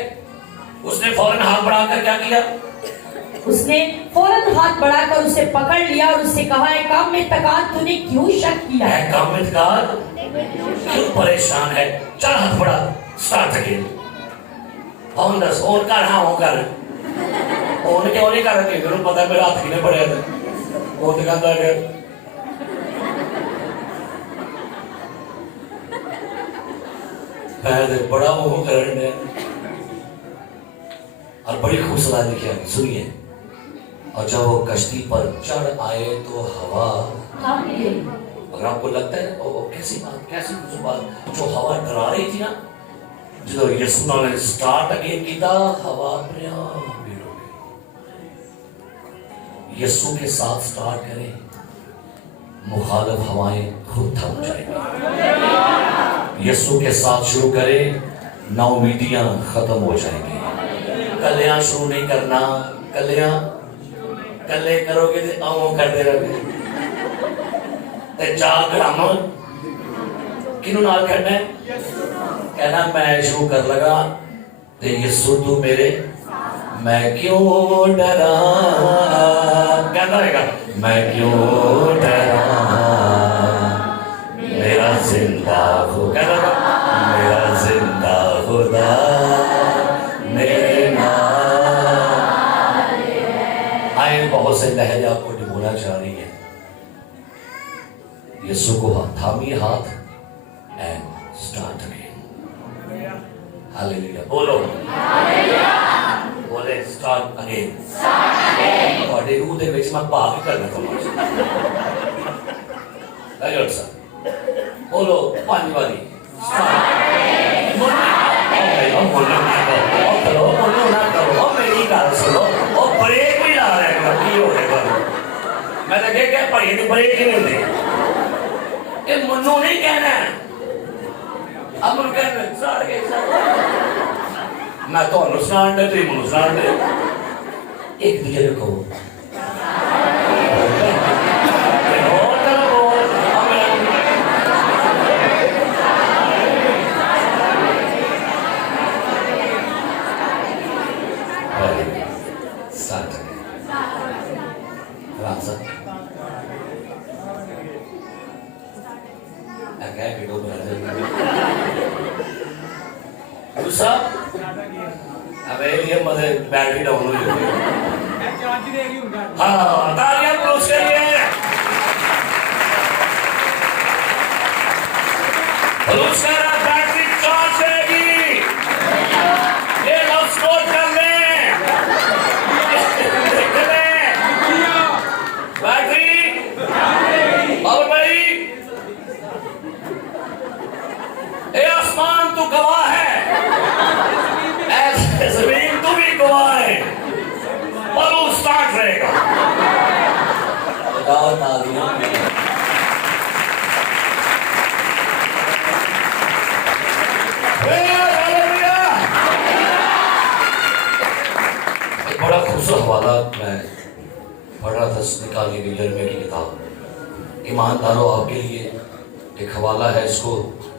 اس نے فوراً ہاتھ بڑھا کر کیا کیا؟ اس نے فوراً ہاتھ بڑھا کر اسے پکڑ لیا اور اس سے کہا اے کام میں تکان تو نے کیوں شک کیا؟ اے کام میں تکان کیوں پریشان ہے؟ چل ہاتھ بڑھا. Start again. اون دس اون کر ہاں اون کر اون کیوں نہیں کر رہے؟ میرے پتا میرے ہاتھ کینے پڑے ہیں وہ دکھاتا ہے. پہلے بڑا وہ کرنے اور بڑی خوبصورت لکھا ہے. سنیے. اور جب وہ کشتی پر چڑھ آئے تو ہوا تھم گئی. اگر آپ کو لگتا ہے وہ کیسی بات جو ہوا ڈرا رہی تھی نا, جو یسوع نے سٹارٹ اگین کیا, ہوا اپنے آپ بھی رک گئی. یسوع کے ساتھ سٹارٹ کریں, مخالف ہوائیں خود تھم جائیں گی. یسوع کے ساتھ شروع کریں, نا امیدیاں ختم ہو جائیں گی. کلیاں شروع نہیں کرنا, کلے کرو گے تو آؤں کرتے رہو گے. تے جاگ رہا کنوں نال کرنا ہے؟ کہنا میں شروع کر لگا تے یسوع تو میرے, میں کیوں ڈرا, کہتا رہے گا میں کیوں ڈرا, میرا زندہ ہو, کہتا رہا میرا زندہ خدا میرے نال. آئیں بہت سے لہجے آپ کو ڈبونا چاہ رہی ہے. یسوع کو تھامی ہاتھ اینڈ سٹارٹ اگین. ہاللیلویا. بولو بولے سٹارٹ اگین. تھوڑے روح دے وچ میں بھاگ کرنا تمہارا. ڈاکٹر صاحب بولو پانچ باری سٹارٹ. بولو نہ کرو میری گل سنو. اور بریک بھی لا رہے ہیں کی ہو رہے گا. میں تو کہ پڑھی تو بریک ہی نہیں ہوتے. یہ منو نہیں کہنا ہے, اب منو کہنا ہے سٹارٹ کے میں تو انہوں سنان دے تو ہی منو سنان دے. ایک دوجہ رکھو بیٹری ڈاؤن ہوئی ہوئی. ہاں تالیاں پروس کے لیے پروس کر رہا. بیٹری چارج رہے گی. یہ لفظ نوٹ کر لیں. دیکھ لیں بیٹری. اور بھائی اے آسمان تو گواہ ہے, اے زمین تو بھی گواہ ہے. اور وہ سٹارٹ رہے گا. خدا تعالیٰ ایک بڑا خوبصورت حوالہ میں پڑھ رہا تھا نکالی گئی یرمیہ کی کتاب. ایمانداروں آپ کے لیے ایک حوالہ ہے, اس کو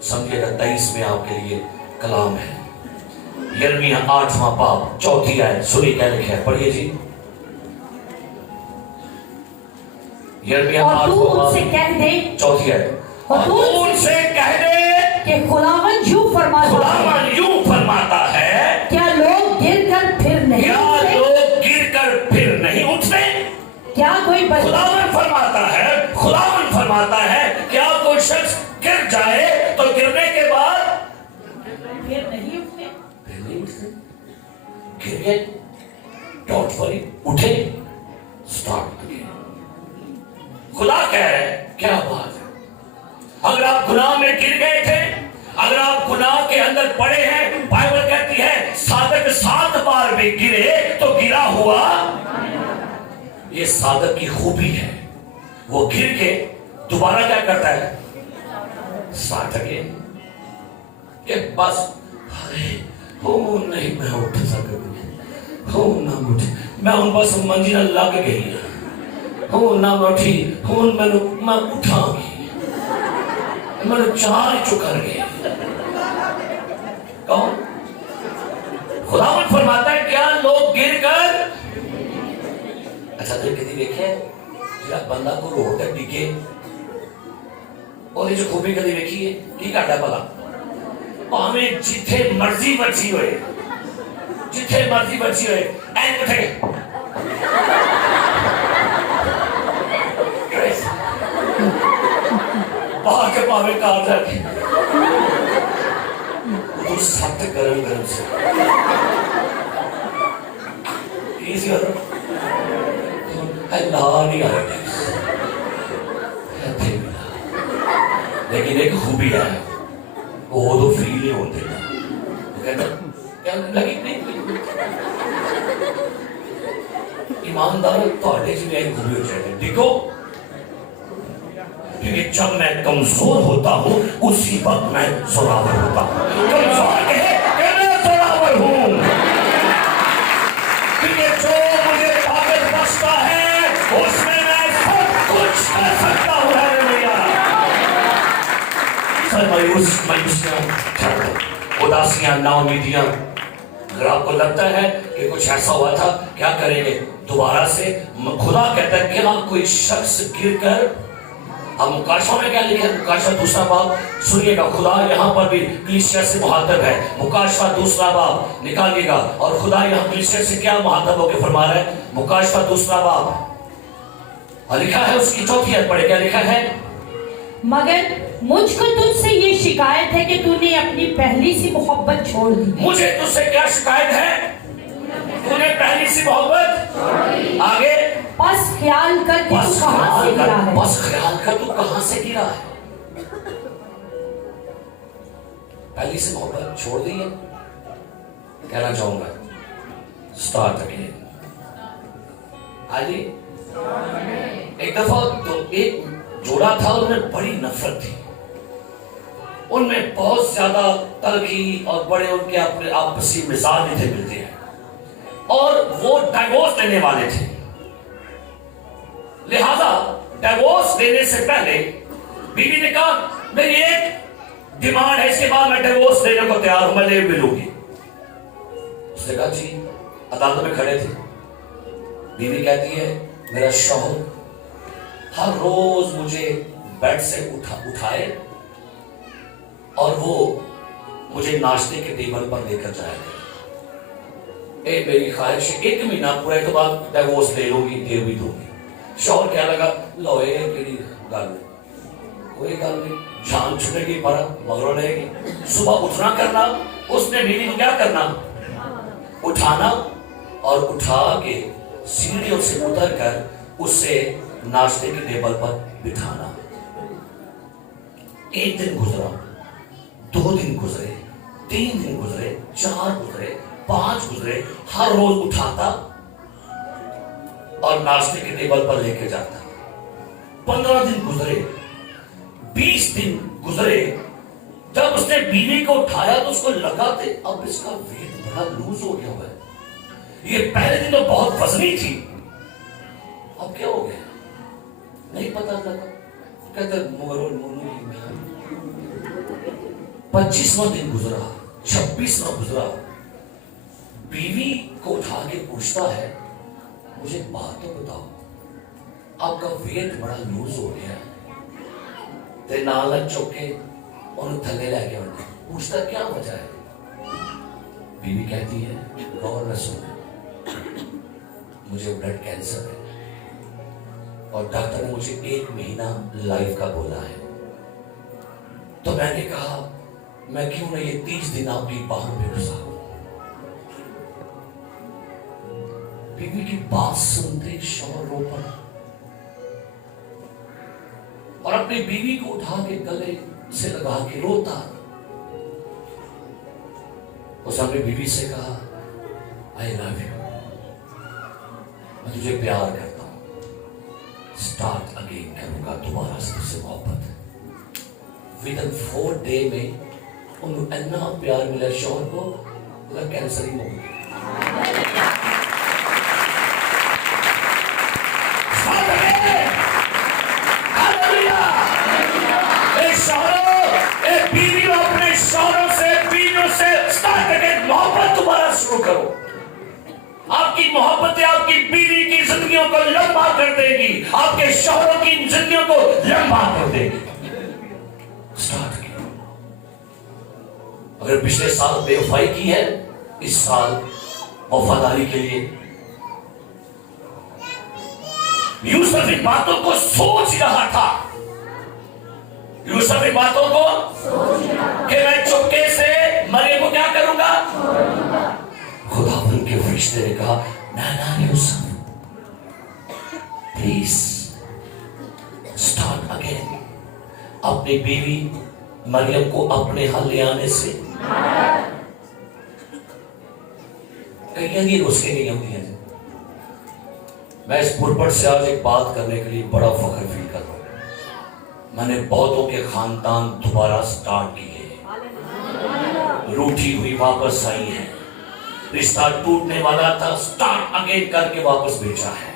سمجھے گا. 23 میں آپ کے لیے کلام ہے. یرمیہ 8واں باب 4 آیت. سنی کیا لکھا ہے, پڑھیے جی. یرمیہ 8واں باب 4 آیت. اور تو ان سے کہہ دے کہ خداوند یوں فرماتا ہے, کیا لوگ گر کر پھر نہیں اٹھتے؟ کیا کوئی خداوند فرماتا ہے کیا کوئی شخص گر جائے تو گرنے کے بعد پھر نہیں اٹھتے؟ گر گئے, ڈونٹ وری, اٹھے, سٹارٹ اگین. خدا کہہ رہے ہیں کیا بات ہے. اگر آپ گناہ میں گر گئے تھے, اگر آپ گناہ کے اندر پڑے ہیں, بائبل کہتی है साधक 7 बार भी गिरे तो गिरा हुआ, ये साधक की खूबी है, वो गिर के दोबारा क्या करता है, स्टार्ट अगेन। कि बस अरे हो नहीं मैं उठ सकती हो ना उठ, मैं उन बस मंजिल लग गई हो ना उठी हो मैं उठांगी, मैं 4 चुकर गए। कौन? खुदावंद फरमाता है क्या लोग गिर कर, अच्छा तो कभी देखे ਜਿਹੜਾ ਬੰਦਾ को रोड ਤੇ डिगे ਉਹਦੀ ਜੋ खूबी कभी देखी है की करता भला, ਭਾਵੇਂ ਜਿੱਥੇ ਮਰਜ਼ੀ ਵੱਜੀ ਹੋਏ, ਜਿੱਥੇ ਮਰਜ਼ੀ ਵੱਜੀ ਹੋਏ ਐਂ ਉਠੇ ਬਾਹਰ ਕੇ ਭਾਵੇਂ ਕਾਰ ਜਾ ਕੇ ਉਹ ਸੱਤ ਗਰਮ से easy होता है ना नहीं आ रहा, लेकिन एक खूबी है वो तो फ्री नहीं होते ना, कहता क्या लगी नहीं ईमानदार थोड़े जी में खूबी हो जाएगी। देखो क्योंकि जब मैं कमजोर होता हूँ उसी वक्त मैं जोरावर होता हूँ, कमजोर है कि मैं जोरावर हूँ, क्योंकि जो मुझे ताकत बख्शता है उसमें मैं सब कुछ कर सकता हूँ। हालेलुया। मायूसियां, उदासियां, नाउमीदियां, अगर आपको लगता है कि कुछ ऐसा हुआ था क्या करेंगे दोबारा से, खुदा कहता है कि कोई शख्स गिर कर, हम मुकाशा में क्या लिखे, मुकाशा 2 बाब सुनिएगा, खुदा यहाँ पर भी कलीसिया से मुहातब है, मुकाशा 2 बाब निकालिएगा, और खुदा यहाँ कलीसिया से क्या मुहातब होकर फरमा रहा है, मुकाशा 2 बाब और लिखा है उसकी 4थी आयत पढ़े, क्या लिखा है, मगर मुझको तुझसे ये शिकायत है कि तूने अपनी पहली सी मोहब्बत छोड़ दी। मुझे तुझसे क्या शिकायत है, तूने पहली सी मोहब्बत, आगे बस ख्याल कर कि तू कहां से गिरा है, बस ख्याल कर तू कहां से गिरा है, पहली सी मोहब्बत छोड़ दी है। कहना चाहूंगा स्टार्ट अगेन। आइए, एक दफा तो एक जोड़ा था, उनमें बड़ी नफरत थी, उनमें बहुत ज्यादा तलखी और बड़े उनके अपने आपसी मिजाज भी थे मिलते हैं, और वो डाइवोर्स लेने वाले थे, लिहाजा डाइवोर्स देने से पहले बीवी ने कहा मेरी एक डिमांड है, इसके बाद मैं डाइवोर्स देने को तैयार हूं, मैं ले भी लूंगी। उसने कहा जी, अदालत में खड़े थे, बीवी कहती है मेरा शौहर हर रोज मुझे बेड से उठाए और वो मुझे नाश्ते के टेबल पर लेकर जाएगा, ए मेरी ख्वाहिश है 1 महीना पूरा के बाद डाइवोर्स ले लूंगी, दे भी दूंगी। शौहर क्या लगा लो ये केड़ी गल, कोई गल नहीं, जान छुटेगी पर मगरों रहेगी, सुबह उठना करना, उसने बीवी को क्या करना, उठाना और उठा के सीढ़ियों से उतर कर उससे नाश्ते के टेबल पर बिठाना। 1 दिन गुजरा, 2 दिन गुजरे, 3 दिन गुजरे, 4 गुजरे, 5 गुजरे, हर रोज उठाता और नाश्ते के टेबल पर लेके जाता। 15 दिन गुजरे, 20 दिन गुजरे, जब उसने बीवी को उठाया तो उसको लगा कि अब इसका वेट बड़ा लूज हो गया है, ये पहले दिन तो बहुत वजनी थी, अब क्या हो गया नहीं पता लगा, कहते मोरो मोनो की मैं 25वां दिन गुजरा, 26वां गुजरा, बीवी को उठा के पूछता है मुझे बात तो बताओ, आपका वेट बड़ा लूज हो गया ते नाल चौके और थले लेके आते, पूछता क्या वजह है, बीवी कहती है गौर न सुन, मुझे ब्लड कैंसर है और डॉक्टर ने मुझे 1 महीना लाइफ का बोला है, तो मैंने कहा मैं क्यों ना ये 30 दिन आपकी बाहों में घुसा। बीवी की बात सुनते शौहर रो पड़ा और अपनी बीवी को उठा के गले से लगा के रोता, उस अपनी बीवी से कहा आई लव यू, मैं तुझे प्यार करता हूं, स्टार्ट अगेन करूंगा दोबारा से तुझसे मोहब्बत। विद इन 4 डे में उन्हें इतना प्यार मिला शौहर को, मतलब कैंसर ही हो गया। बीवी अपने शौहरों से, बीवियों से स्टार्ट अगेन मोहब्बत दोबारा शुरू करो। आपकी मोहब्बतें आपकी बीवी की जिंदगियों को लंबा कर देगी, आपके शौहरों की जिंदगियों को लंबा कर देगी। स्टार्ट किया। अगर पिछले साल बेवफाई की है, इस साल वफादारी के लिए यूसुफ इन बातों को सोच रहा था। यूसुफ इन बातों को कि मैं चुपके से मरियम को क्या करूंगा, खुदावंद के फरिश्ते ने कहा ना यूसुफ, प्लीज स्टार्ट अगेन। अपनी बीवी मरियम को अपने हाल ले आने से कई नुस्खे नहीं होती हैं। मैं इस पुरपट से आज एक बात करने के लिए बड़ा फख्र फील कर रहा हूं। मैंने बहुतों के खानदान दोबारा स्टार्ट किए, रूठी हुई वापस आई है, रिश्ता टूटने वाला था स्टार्ट अगेन करके वापस भेजा है।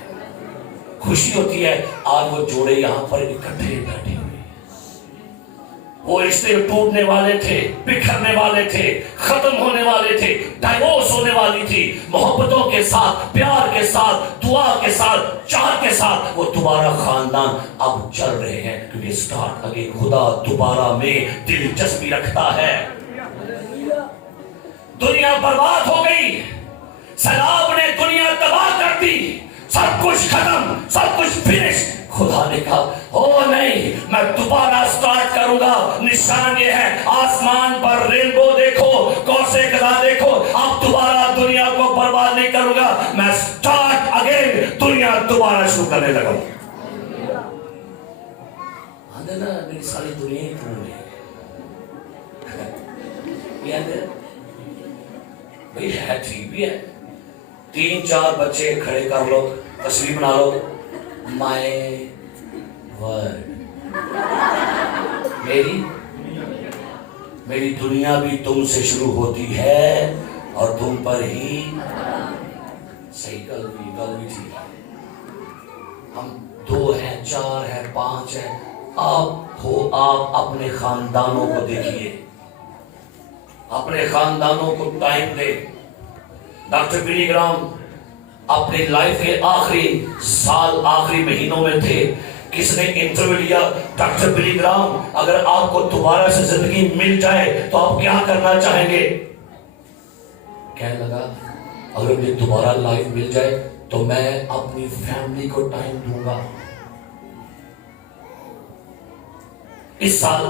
खुशी होती है आज वो जोड़े यहां पर इकट्ठे बैठे हुए। वो रिश्ते टूटने वाले थे, बिखरने वाले थे, खत्म होने वाले थे, डाइवोर्स होने वाली थी, मोहब्बतों के साथ, प्यार के साथ, दुआ के साथ, चाह के साथ वो दोबारा खानदान अब चल रहे हैं, क्योंकि स्टार्ट अगेन खुदा दोबारा में दिलचस्पी रखता है। दुनिया बर्बाद हो गई, सैलाब ने दुनिया तबाह कर दी, सब कुछ खत्म, सब कुछ फिनिश। खुदा ने कहा ओ नहीं, मैं दोबारा स्टार्ट करूंगा। निशान ये है, आसमान पर रेनबो देखो, कौसे कदा देखो, अब दोबारा दुनिया को बर्बाद नहीं करूंगा, मैं स्टार्ट अगेन दुनिया दोबारा शुरू करने लगा। ना मेरी सारी दुनिया ही पूर्ण है, भाई है ठीक भी है। 3-4 बच्चे खड़े कर लो, तस्वीर बना लो, माय वर्ड, मेरी दुनिया भी तुमसे शुरू होती है और तुम पर ही। सही कल भी ठीक है। हम 2 हैं, 4 हैं, 5 हैं, आप अपने खानदानों को देखिए, अपने खानदानों को टाइम दे। डॉक्टर बिली ग्राम अपनी लाइफ के आखिरी साल, आखिरी महीनों में थे। किसने इंटरव्यू लिया, डॉक्टर बिली ग्राम, अगर आपको दोबारा से जिंदगी मिल जाए तो आप क्या करना चाहेंगे? कहने लगा अगर मुझे दोबारा लाइफ मिल जाए तो मैं अपनी फैमिली को टाइम दूंगा। इस साल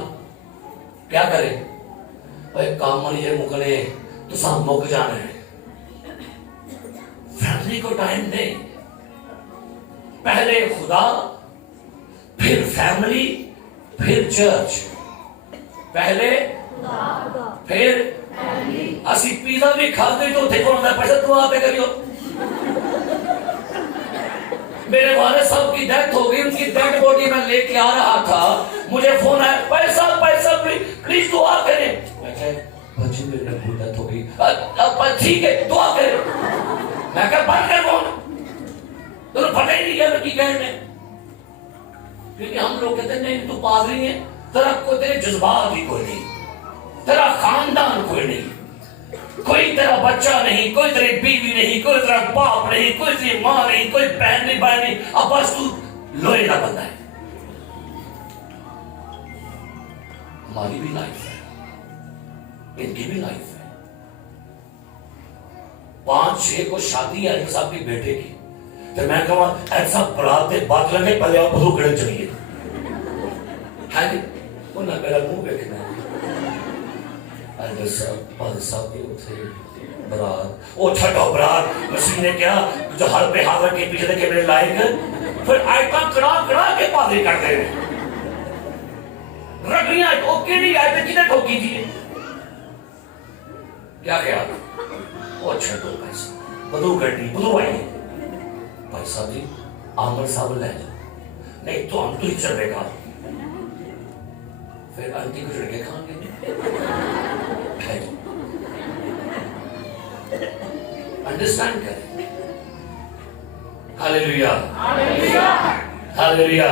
क्या करें? काम ये मुकने तो सब मुक जाना है, फैमिली को टाइम दे। पहले खुदा, फिर फैमिली, फिर चर्च। पहले फिर असी पिज़्ज़ा भी खाते तो थे कौन पैसा दुआ पे करियो। मेरे वाले साहब की डेथ हो गई, उनकी डेड बॉडी में लेके आ रहा था, मुझे फोन आया पैसा प्लीज दुआ करें। बच्ची मेरी डेथ हो गई, ठीक है दुआ करें। मैं कहा बंद कर फोन, तुमने पता ही नहीं क्या की कहने। क्योंकि हम लोग कहते नहीं तू पादरी है, तेरा कोई तेरे जज्बात ही कोई नहीं, तेरा खानदान कोई नहीं, कोई तेरा बच्चा नहीं, कोई तेरी बीवी नहीं, कोई तेरा बाप नहीं, कोई तेरी माँ नहीं, कोई बहन नहीं, भाई नहीं, अब बस तू लोहे का बंदा है। हमारी भी लाइफ है, इनकी भी लाइफ है। 5-6 को शादी है साहब के बेटे की, तो मैं कहूँ ऐसा बरात दे बात लगे पहले आप बधू गड़े चलिए। हाँ जी, वो ना मेरा मुंह देखना है। अरे साहब के उसे बरात, वो छठो बरात, मसीह ने क्या जो हर पे हावर के पीछे देखे मेरे लायक, फिर आइटम कड़ा के पादरी करते हैं। रगड़ियां ठोकी नहीं आए तो कितने ठोकी थी? क्या ख्याल? वो अच्छा दो पैसा बदू गड्डी बदू आई भाई साहब जी आमर साहब ले जाओ नहीं तो हम तो ही चलेगा फिर आंटी को झड़के खाएंगे अंडरस्टैंड करें हालेलुया हालेलुया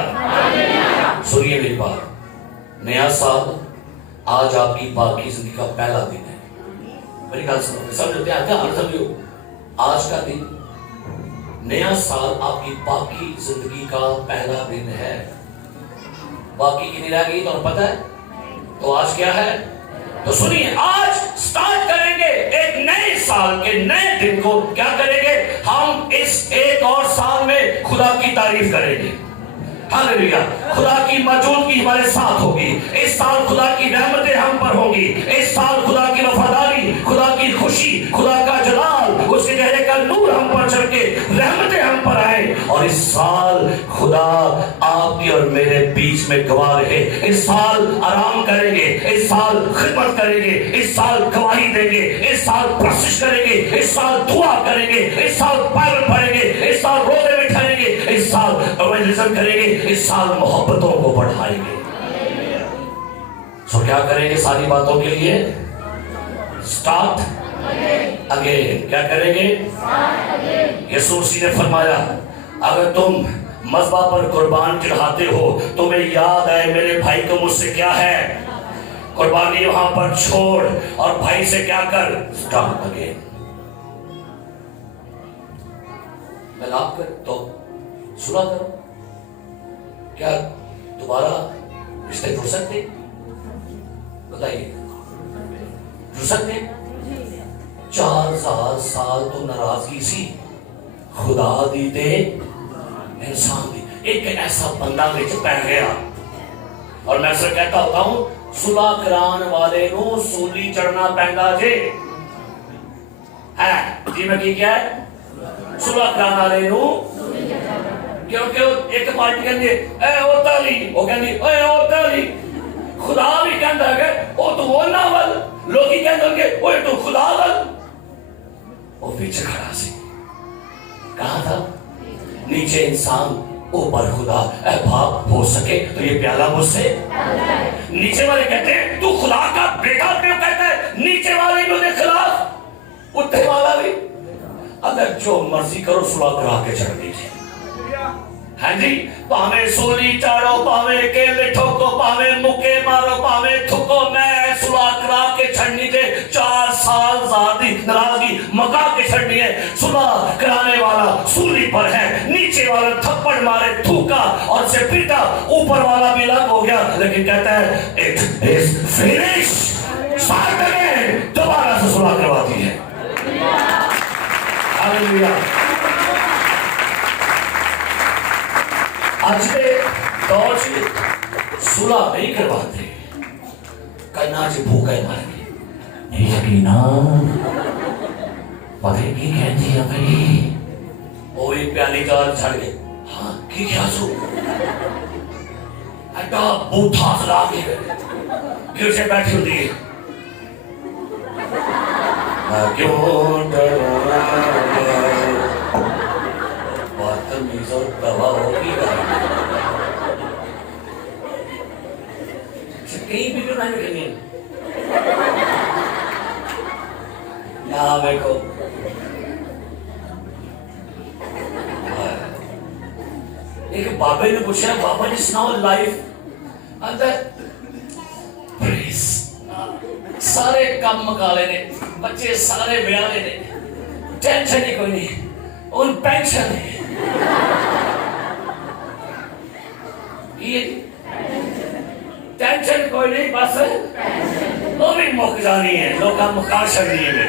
सुनिए मेरी बात नया साल आज आपकी बाकी जिंदगी का पहला दिन है मेरी बात सुनो समझते हैं क्या समझो आज का दिन नया साल आपकी बाकी जिंदगी का पहला दिन है बाकी कितनी रह गई तो पता है तो आज क्या है तो सुनिए आज स्टार्ट करेंगे एक नए साल के नए दिन को क्या करेंगे हम इस एक और साल में खुदा की तारीफ करेंगे हालेलुया खुदा की मौजूदगी हमारे साथ होगी इस साल खुदा की रहमतें हम पर होंगी इस साल खुदा की वफादारी खुदा की खुशी खुदा का जलाल उसके चेहरे का नूर हम पर चढ़ के रहमतें हम पर आए और इस साल खुदा आपकी और मेरे बीच में गवाह रहे इस साल आराम करेंगे इस साल खिदमत करेंगे इस साल गवाही देंगे इस साल प्रशिश करेंगे इस साल दुआ करेंगे इस साल बाइबल पढ़ेंगे इस साल रोजे बिठाएंगे इस साल इवेंजलिज्म करेंगे इस साल मोहब्बतों को बढ़ाएंगे सो क्या करेंगे सारी बातों के लिए स्टार्ट अगेन क्या करेंगे यीशु मसीह ने फरमाया अगर तुम मज़बा पर कुर्बान चढ़ाते हो तुम्हें याद है मेरे भाई को मुझसे क्या है कुर्बानी वहां पर छोड़ और भाई से क्या कर स्टार्ट अगेन मिलाप कर तो सुना करो क्या दोबारा रिश्ते जुड़ सकते बताइए जुड़ सकते 4000 साल तो नाराजगी सी खुदा दी ते इंसान दी एक ऐसा बंदा विच पै गया और मैं अक्सर कहता होता हूं सुलह करान वाले नू सूली चढ़ना पैंदा जे है जी मैं की क्या है सुलह करान वाले नू क्योंकि एक पार्टी कहती है ए ओ ताली वो कहती ए ओ ताली खुदा भी कहता है ओ तू वो ना वल लोग ही कहते होंगे ओए तू खुदा वल वो पीछे खड़ा सी कहा था नीचे इंसान ऊपर खुदा ए बाप हो सके तो ये प्याला मुझसे नीचे वाले कहते हैं तू खुदा का बेटा क्यों कहता है नीचे वाले के खिलाफ ऊपर वाला भी अगर जो मर्जी करो सुलह करा के चढ़ दीजिए हाँ जी पावे सूली चाड़ो पावे केले ठोको पावे मुके मारो पावे थुको मैं सुलह करा के छड़नी के 4 साल ज़ादी नाराजगी मका के छड़नी है सुलह कराने वाला सूली पर है नीचे वाला थप्पड़ मारे थूका और से पीटा ऊपर वाला भी अलग हो गया लेकिन कहता है it is finish start again दोबारा से सुलह करवाती है हालेलुया आज के दौर से सुलह नहीं करवाते करना से भूखा मारेंगे यकीना पता की कहती है भाई वो एक प्याली चार छड़ गए हाँ की क्या सो अड्डा बूथा सला के क्यों से बैठी होती है क्यों डरा दवा होगी कहीं वीडियो नहीं करनी है यहाँ देखो एक बाबे ने पूछा बाबा जी सुनाओ लाइफ अंदर प्लीज सारे काम मका लेने बच्चे सारे ब्याह लेने टेंशन ही कोई नहीं उन पेंशन है ये टेंशन कोई नहीं बस वो भी मुक जानी है लोग का मुका सकती है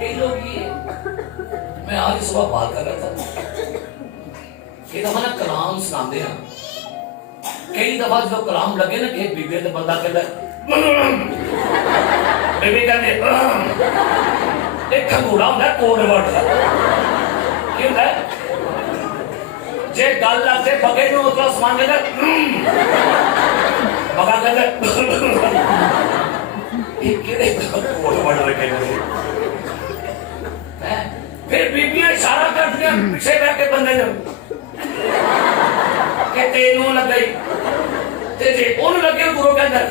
कई लोग ये मैं आज सुबह बात कर रहा था कि हमारा कलाम सुनाते हैं कई दफा जो कलाम लगे ना कि बीबी तो बंदा कहता बीबी कहते एक खंगूड़ा होता है कोड वर्ड की होता है जे गल लगते बगे नु उतना समान कहता बगा कहता फिर बीबियां इशारा कर दिया पीछे बैठे बंदे ने कि तेनू लग गई ते जे ओनू लगे गुरु के अंदर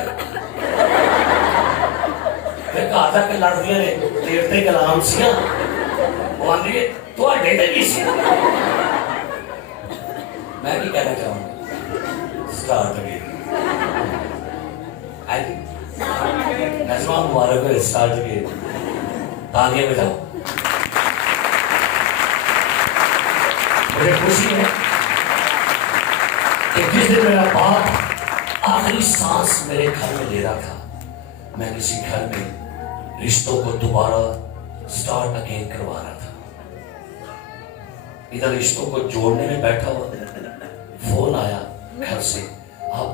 फिर घर जाके लड़दियां ने देवते कलाम सियां वो आंदी है तुहाडे ते भी सी मैं की कहना चाहूंगा स्टार्ट अगेन आई नजमा मुबारक हो स्टार्ट अगेन तालियां बजाओ मुझे खुशी है कि जिस दिन मेरा बाप आखिरी सांस मेरे घर में ले रहा था मैं किसी घर में रिश्तों को दोबारा स्टार्ट अगेन करवा रहा था इधर रिश्तों को जोड़ने में बैठा हुआ फोन आया घर से अब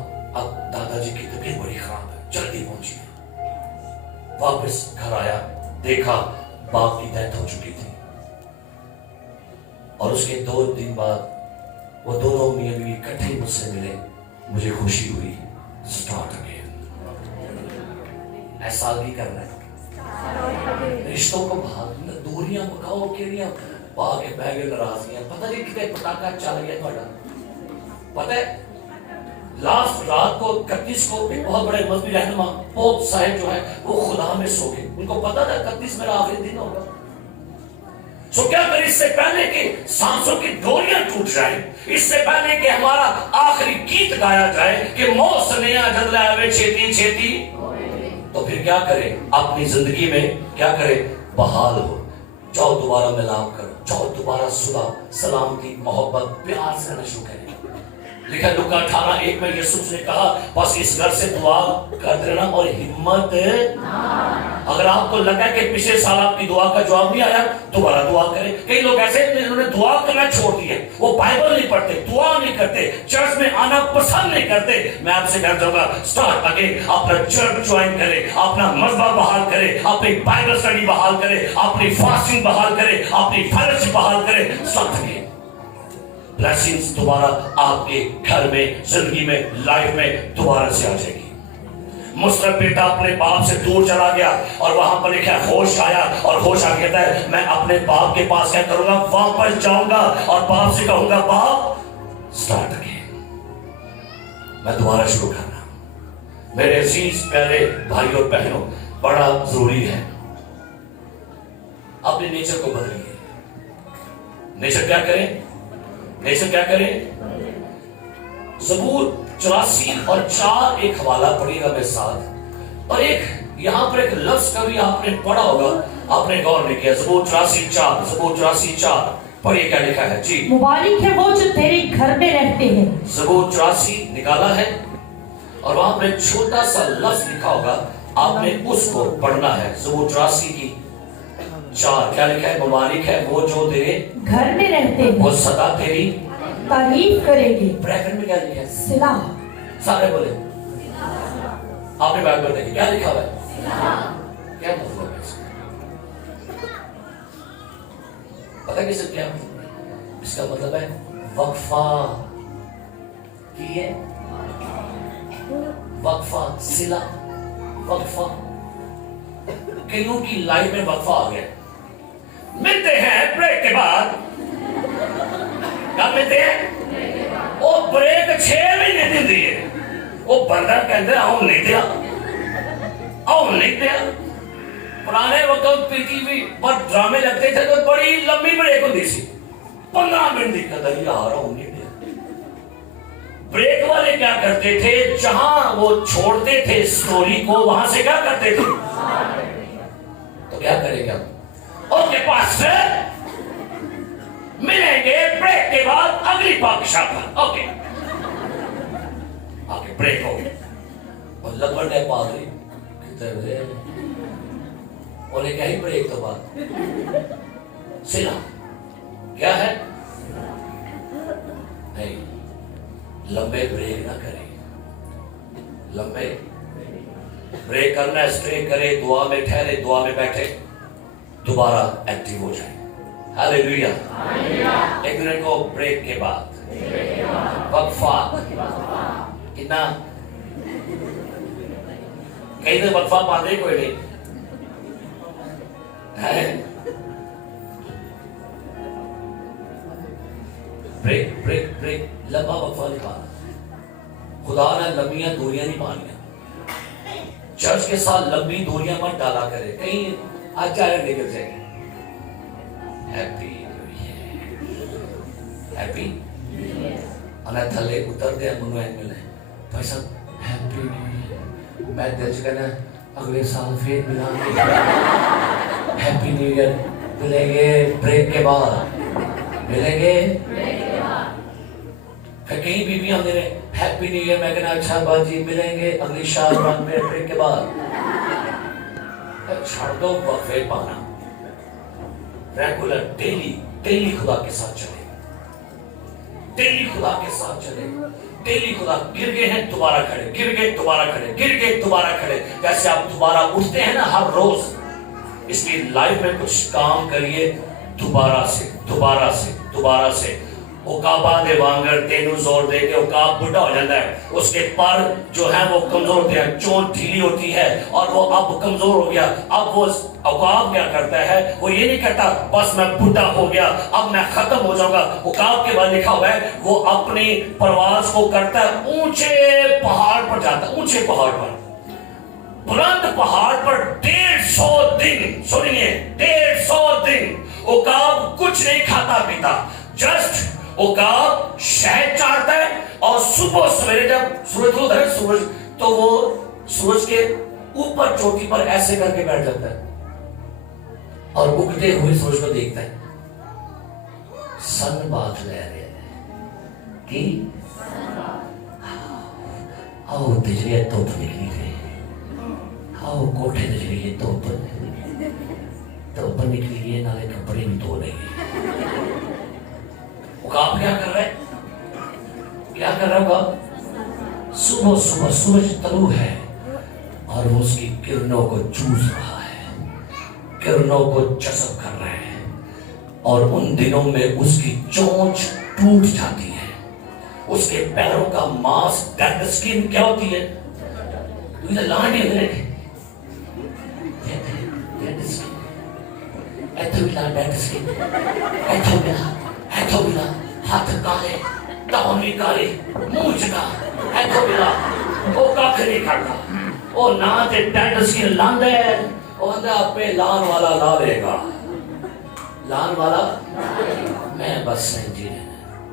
दादाजी की तबीयत बड़ी खराब है जल्दी पहुंचिए वापस घर आया देखा बाप की डेथ हो चुकी थी और उसके 2 दिन बाद वो दोनों मियां बीवी इकट्ठे मुझसे मिले मुझे खुशी हुई स्टार्ट अगेन ऐसा भी करना है रिश्तों को भाग दूरियां पकाओ केड़ियां पा के बह गए नाराजगियां पता नहीं कितने पटाखा चल गया थोड़ा पता है लास्ट रात को 31 को एक बहुत बड़े मजहबी रहनुमा पोप साहब जो है वो खुदा में सो गए उनको पता था 31 मेरा आखिरी दिन होगा सो क्या करें इससे पहले कि सांसों की डोरियां टूट जाए इससे पहले कि हमारा आखिरी गीत गाया जाए कि मौत स्नेहा जद लावे छेती छेती तो फिर क्या करें अपनी जिंदगी में क्या करें बहाल हो जाओ दोबारा मिलाप करो जाओ दोबारा सुलह सलामती मोहब्बत प्यार से रहना शुरू करें लिखा लुका 18:1 में यीशु ने कहा बस इस घर से दुआ कर देना और हिम्मत अगर आपको लगा कि पिछले साल आपकी दुआ का जवाब नहीं आया दोबारा दुआ करें कई लोग ऐसे जिन्होंने दुआ करना छोड़ दिया वो बाइबल नहीं पढ़ते दुआ नहीं करते चर्च में आना पसंद नहीं करते मैं आपसे कहना चाहूंगा स्टार्ट अगेन अपना चर्च ज्वाइन करें अपना मजहब बहाल करें अपनी बाइबल स्टडी बहाल करें अपनी फास्टिंग बहाल करें अपनी फेलोशिप बहाल करें स्टार्ट अगेन ब्लेसिंग्स दोबारा आपके घर में जिंदगी में लाइफ में दोबारा से आ जाएगी मुस्लिम बेटा अपने बाप से दूर चला गया और वहां पर लिखा होश आया और होश आ कहता है मैं अपने बाप के पास क्या करूंगा वापस जाऊंगा और बाप से कहूंगा बाप स्टार्ट अगेन मैं दोबारा शुरू करना मेरे अजीज प्यारे भाई और बहनों बड़ा जरूरी है अपने नेचर को बदलिए नेचर क्या करें नेचर क्या करें ज़बूर 84 और 4 एक हवाला पढ़िएगा मेरे साथ और एक यहां पर एक लफ्ज कभी आपने पढ़ा होगा आपने गौर नहीं किया ज़बूर 84:4 पढ़िए क्या लिखा है जी मुबारक है वो जो तेरे घर में रहते हैं ज़बूर 84 निकाला है और वहां पर एक छोटा सा लफ्ज लिखा होगा आपने उसको पढ़ना है ज़बूर 84 की 4 क्या लिखा है मुबारक है वो जो तेरे घर में रहते हैं वो सदा तेरी तारीफ करेंगे ब्रैकेट में क्या लिखा है सिला सारे बोले आपने बाइबल देखी क्या लिखा हुआ है क्या मतलब है इसका पता किसे क्या इसका मतलब है वक्फा की है वक्फा सिला वक्फा कईयों की लाइफ में वक्फा आ गया मिलते हैं ब्रेक के बाद कब मिलते हैं वो ब्रेक 6 महीने दी दी है वो बंदा कहते आओ नहीं दिया पुराने वक्त पीटीवी पर ड्रामे लगते थे तो बड़ी लंबी ब्रेक होती थी 15 मिनट की कदर आ रहा हूं नहीं दिया ब्रेक वाले क्या करते थे जहां वो छोड़ते थे स्टोरी को वहां से क्या करते थे तो क्या करेंगे हम ओके पास मिलेंगे ब्रेक के बाद अगली पाकशाह पर ओके ओके ब्रेक हो गया और लगभग है पादरी कितने और एक ही ब्रेक तो बाद सिला क्या है नहीं लंबे ब्रेक ना करें लंबे ब्रेक करना स्टे करे दुआ में ठहरे दुआ में बैठे दोबारा एक्टिव हो जाए हालेलुया एक मिनट को ब्रेक के बाद वक्फा कितना कहीं तो वक्फा पाते कोई नहीं है। ब्रेक ब्रेक ब्रेक, लंबा वक्फा नहीं पाना। खुदा ने लंबियां दूरियां नहीं पानियां। चर्च के साथ लंबी दूरियां मत डाला करे, कहीं अचानक निकल जाएगी। हैप्पी हैप्पी अना थले उतर गया मनु एन मिले भाई साहब हैप्पी न्यू ईयर। मैं दिल च कहना अगले साल फिर मिलांगे, हैप्पी न्यू ईयर। मिलेंगे ब्रेक के बाद, मिलेंगे फिर कहीं बीबियां मेरे हैप्पी न्यू ईयर। मैं कहना अच्छा बाजी मिलेंगे अगली साल बाद में ब्रेक के बाद। छोड़ दो वक्फे पाना, रेगुलर डेली डेली खुदा के साथ चले, डेली खुदा के साथ चले, डेली खुदा। गिर गए हैं दोबारा खड़े, गिर गए दोबारा खड़े, गिर गए दोबारा खड़े, जैसे आप दोबारा उठते हैं ना हर रोज। इसलिए लाइफ में कुछ काम करिए दोबारा से दोबारा से दोबारा से। उकाबा दे वांगर तेनू जोर दे के उकाब बुढ़ा हो जाता है, उसके पर जो है वो कमजोर होते हैं, चोट ढीली होती है और वो अब कमजोर हो गया। अब वो उकाब क्या करता है, वो ये नहीं कहता बस मैं बुढ़ा हो गया अब मैं खत्म हो जाऊंगा। उकाब के बाद लिखा हुआ है वो अपनी प्रवास को करता है, ऊंचे पहाड़ पर जाता है, ऊंचे पहाड़ पर, बुलंद पहाड़ पर 150 दिन। सुनिए 150 दिन उकाब कुछ नहीं खाता पीता, जस्ट उकाब शहद चाटता है और सुबह सवेरे जब सूरज होता है सूरज तो वो सूरज के ऊपर चोटी पर ऐसे करके बैठ जाता है और उगते हुए सूरज को देखता है। सन बात ले रहे हैं कि आओ तिजरिया धुप निकली गई, आओ कोठे तिजरिए धुप निकली है, नाले कपड़े भी धो लेंगे। उकाब क्या कर रहा है, क्या कर रहा होगा? सुबह सुबह सूरज तलू है और वो उसकी किरणों को चूस रहा है, किरणों को चसक कर रहा है और उन दिनों में उसकी चोंच टूट जाती है, उसके पैरों का मांस डेड स्किन क्या होती है, लांडी डेड स्किन, डेड स्किन, ऐथो बिला हाथ काले टाउन भी काले मुंह चका ऐथो बिला ओ कख नहीं करता ओ ना ते डेड स्किन लांदा है ओ अंदा पे लान वाला ला लेगा, लान वाला मैं बस जी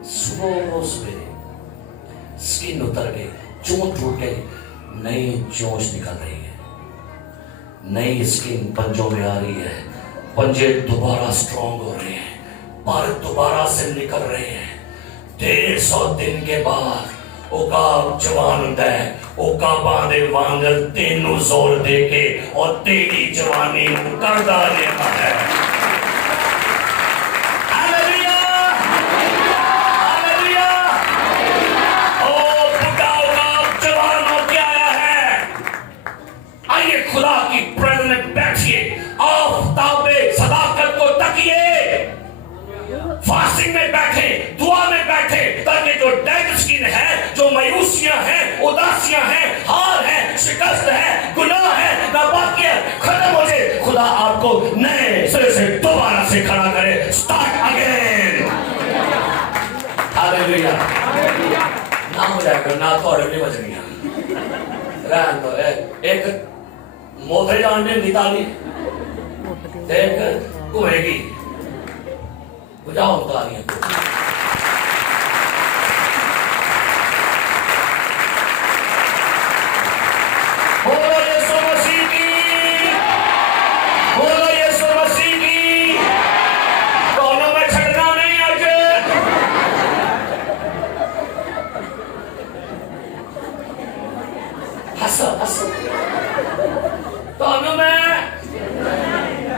सुबह सवेरे स्किन उतर गई, चोंच टूट गई, नई चोंच निकल रही है, नई स्किन पंजों में आ रही है, पंजे दोबारा स्ट्रॉन्ग हो रहे हैं, पर दोबारा से निकल रहे हैं। 150 दिन के बाद उकाब जवान होता है, उकाबा दे वांगर तेनू जोर दे के और तेरी जवानी करदा लेता है। Hallelujah hallelujah. ओ बुढ़ा उकाब जवान होके आया है। आइए खुदा की प्रेजेंस में बैठिए, आफताबे सदाकत को तकिए, फास्टिंग में बैठे, दुआ में बैठे, ताकि जो डेड स्किन है, जो मायूसियां हैं, उदासियां हैं, हार है, शिकस्त है, गुनाह है, नापाकी है, खत्म हो जाए। खुदा आपको नए सिरे से दोबारा से खड़ा करे, स्टार्ट अगेन। हालेलुया। ना हो जाएगा ना तो और भी बचनिया रहन तो एक मोथे जानने निताली एक घूमेगी बुझाओ तालियां को। बोलो यीशु मसीह की, बोलो यीशु मसीह की। दोनों में छड़ना नहीं आज। हंसो हंसो दोनों में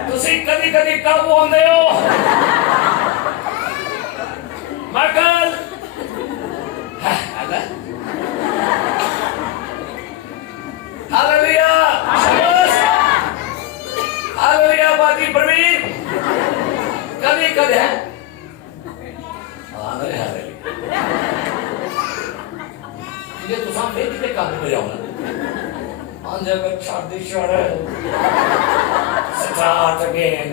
तुसी कदी कदी कब आंदे हो Michael! Hallelujah! Hallelujah! बाजी प्रवीण कभी कभी है नहीं हालेलुया ये तो सामने कितने काबू में जाओ ना आंदे में शादी छोड़ स्टार्ट अगेन।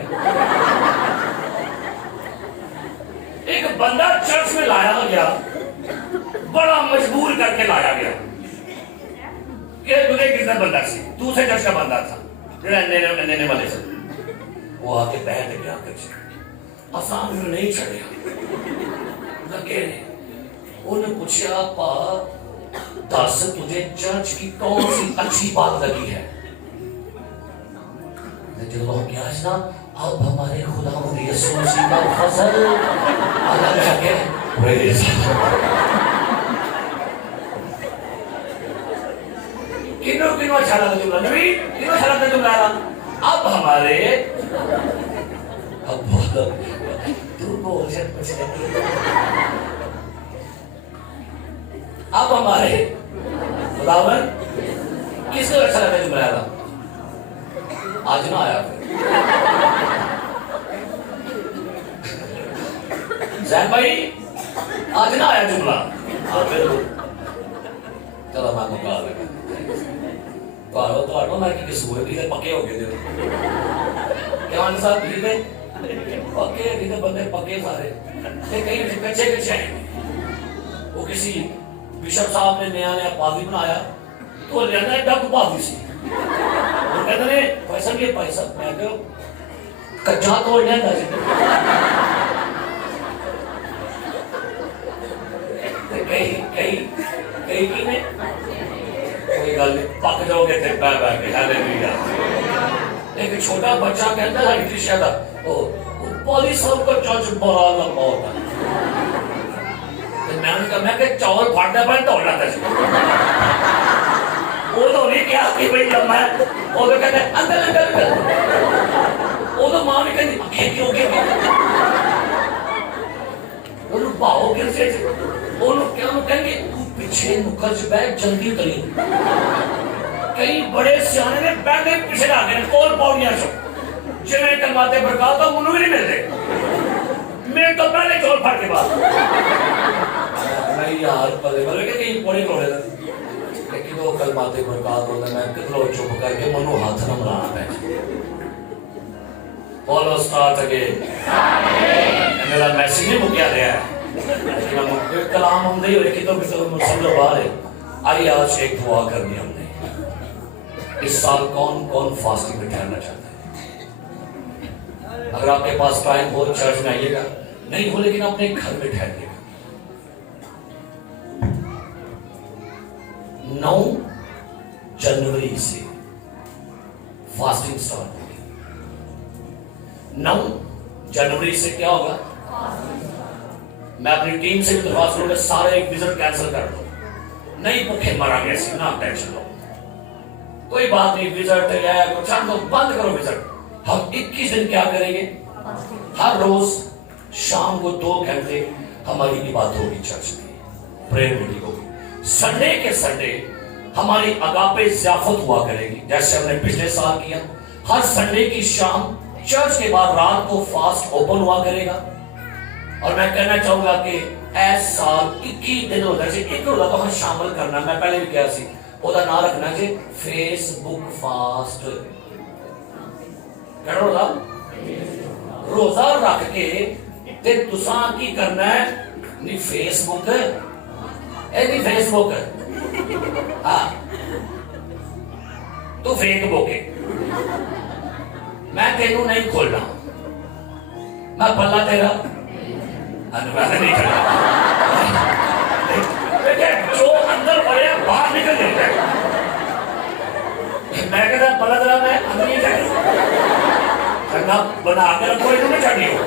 एक बंदा चर्च में लाया गया, बड़ा मजबूर करके लाया गया कि तुझे किसने बंदा सी, दूसरे चर्च का बंदा था लेने वाले से। वो आके बैठ गया कुछ आसान में नहीं चढ़िया लगे। उन्हें पूछा पा दस तुझे चर्च की कौन सी अच्छी बात लगी है। जब वो क्या ना अब हमारे खुदा यीशु मसीह का फजल अलग है। किनो किनो अच्छा लगा जुमला नबी, किनो अच्छा लगा जुमला। अब हमारे अब बोलो तू बोल से कुछ नहीं। अब हमारे खुदावन किसको अच्छा लगा जुमला था? आज ना आया जैन भाई, आज ना आया जुमला। चलो मैं मुका देगा तो मैं कि सूए भी पक्के हो गए थे क्या साहब भी थे पक्के भी थे बंदे पक्के सारे कई कच्चे कच्चे आए। वो किसी बिशप साहब ने नया नया पादी बनाया तो लेना डब पादी सी। वो कहते ने पैसा भी पैसा मैं क्यों कच्चा तोड़ लेना जी। कई कई कई की ने कोई गल नहीं पक जाओगे थे बह बह के। हालेलुया। एक छोटा बच्चा कहता है कृष्ण का ओ पॉलिस साहब का चर्च बड़ा लंबा होता है। मैंने कहा मैं कि चावल फाड़ने पर दौड़ जाता है। वो तो नहीं क्या कि भाई लम्बा है। वो तो कहते अंदर अंदर अंदर। वो तो माँ भी कहती क्यों क्यों वो लोग बाहों के से वो लोग क्या लोग कहेंगे तू पीछे नुकज बैठ जल्दी उतरी। कई बड़े सियाने ने बैठे पीछे आ गए कोल पौड़ियां से जिन्हें कलमाते बरकत तो मुन्नू भी नहीं मिलते। मैं तो पहले चोल फाड़ के बाद नहीं यार पले पले के कहीं पौड़ी तोड़े लेकिन वो कलमाते बरकत होता मैं कितना चुप करके मनु हाथ न मिलाना बैठ बोलो स्टार्ट अगेन। मेरा मैसेज नहीं मुक्या गया है लेकिन हम कलाम हम नहीं हो रहे तो समझो बाहर है। आइए आज एक दुआ करनी हमने। इस साल कौन कौन फास्टिंग में ठहरना चाहता है? अगर आपके पास टाइम हो चर्च में आइएगा, नहीं हो लेकिन अपने घर में ठहरिएगा। 9 जनवरी से फास्टिंग स्टार्ट होगी। 9 जनवरी से क्या होगा? मैं अपनी टीम से भी दरख्वास्त करूंगा सारे एक विजिट कैंसिल कर दो। नहीं भूखे मरांगे ऐसे ना टेंशन लो कोई बात नहीं। विजिट है कुछ तो बंद करो विजिट। हम 21 दिन क्या करेंगे? हर रोज शाम को 2 घंटे हमारी इबादत होगी चर्च में, प्रेयर मीटिंग होगी। संडे के संडे हमारी अगापे ज़ियाफत हुआ करेगी जैसे हमने पिछले साल किया। हर संडे की शाम चर्च के बाद रात को फास्ट ओपन हुआ करेगा। और मैं कहना चाहूंगा कि इस साल 21 दिन होता है एक रोजा तो हम शामिल करना। मैं पहले भी कहा सी ओदा नाम रखना जी फेसबुक फास्ट। क्या रोजा रोजा रख के ते तुसा की करना है नी फेसबुक नहीं फेसबुक हाँ तो फेक बोके मैं तेनू नहीं खोलना। मैं पल्ला तेरा नहीं जो अंदर पड़े बाहर निकल जाता है। मैं कहता पल्ला तेरा मैं अंदर नहीं जाता बना कर कोई नहीं चढ़ी हो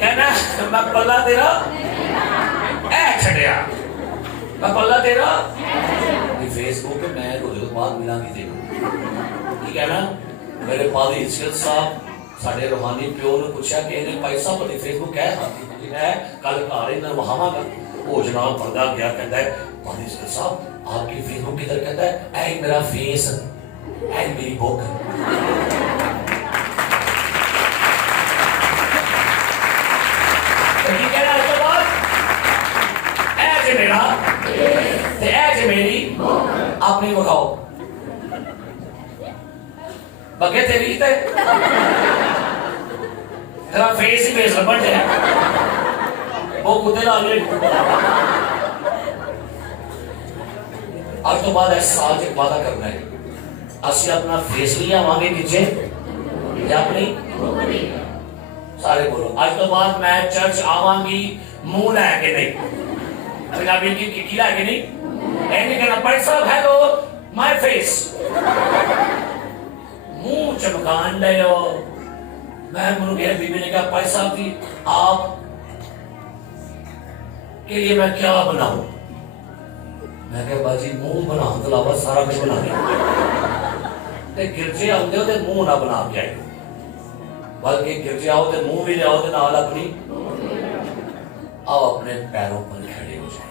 कहना मैं पल्ला तेरा ऐ छड़िया मैं पल्ला तेरा फेसबुक पे मैं रोज बाद मिलांगी देखो ठीक है ना। मेरे पादी इस्किल साहब साढ़े रूहानी प्यो ने पूछा कि इन्हें पैसा पर फेसबुक है मैं कल घर इन्हें वहावागा। वो जनाब बंदा गया कहता है पादी इस्किल साहब आपकी फेसबुक किधर? कहता है ऐ मेरा फेस ऐ मेरी बुक। मेरा मेरी आप آپ نہیں بکھاؤ بگے تھے بھی تھے تیرا فیس ہی فیس ربڑ ہے وہ کتے لا لے آج تو بعد ایسا آج ایک وعدہ کرنا ہے اسی اپنا فیس لیا مانگے پیچھے یا اپنی سارے بولو آج تو بعد میں چرچ آوان گی منہ لے کے نہیں پنجابی کی لے کے نہیں نہیں کہنا بھائی صاحب ہیلو مائی فیس منہ چمکان دے ہو میں منہ گیا بی بی نے کہا بھائی صاحب جی آپ کے لیے میں کیا بناؤں میں کہا باجی منہ بنا علاوہ سارا کچھ بنا دیا گرجے آتے ہو تو منہ نہ بنا کے آئے بلکہ گرجے آؤ تو منہ بھی لے آؤ تو نال اپنی آؤ اپنے پیروں پر کھڑے ہو جائیں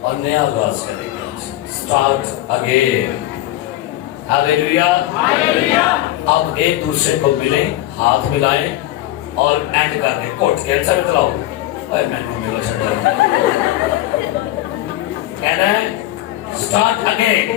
اور نیا آغاز کریں گے اسٹارٹ اگین ہاللیلویا اب ایک دوسرے کو ملیں ہاتھ ملائیں اور اینڈ کر دیں کوٹ کیسا میں تلاؤ اے میں نے ملا چھڑا کہنا ہے اسٹارٹ اگین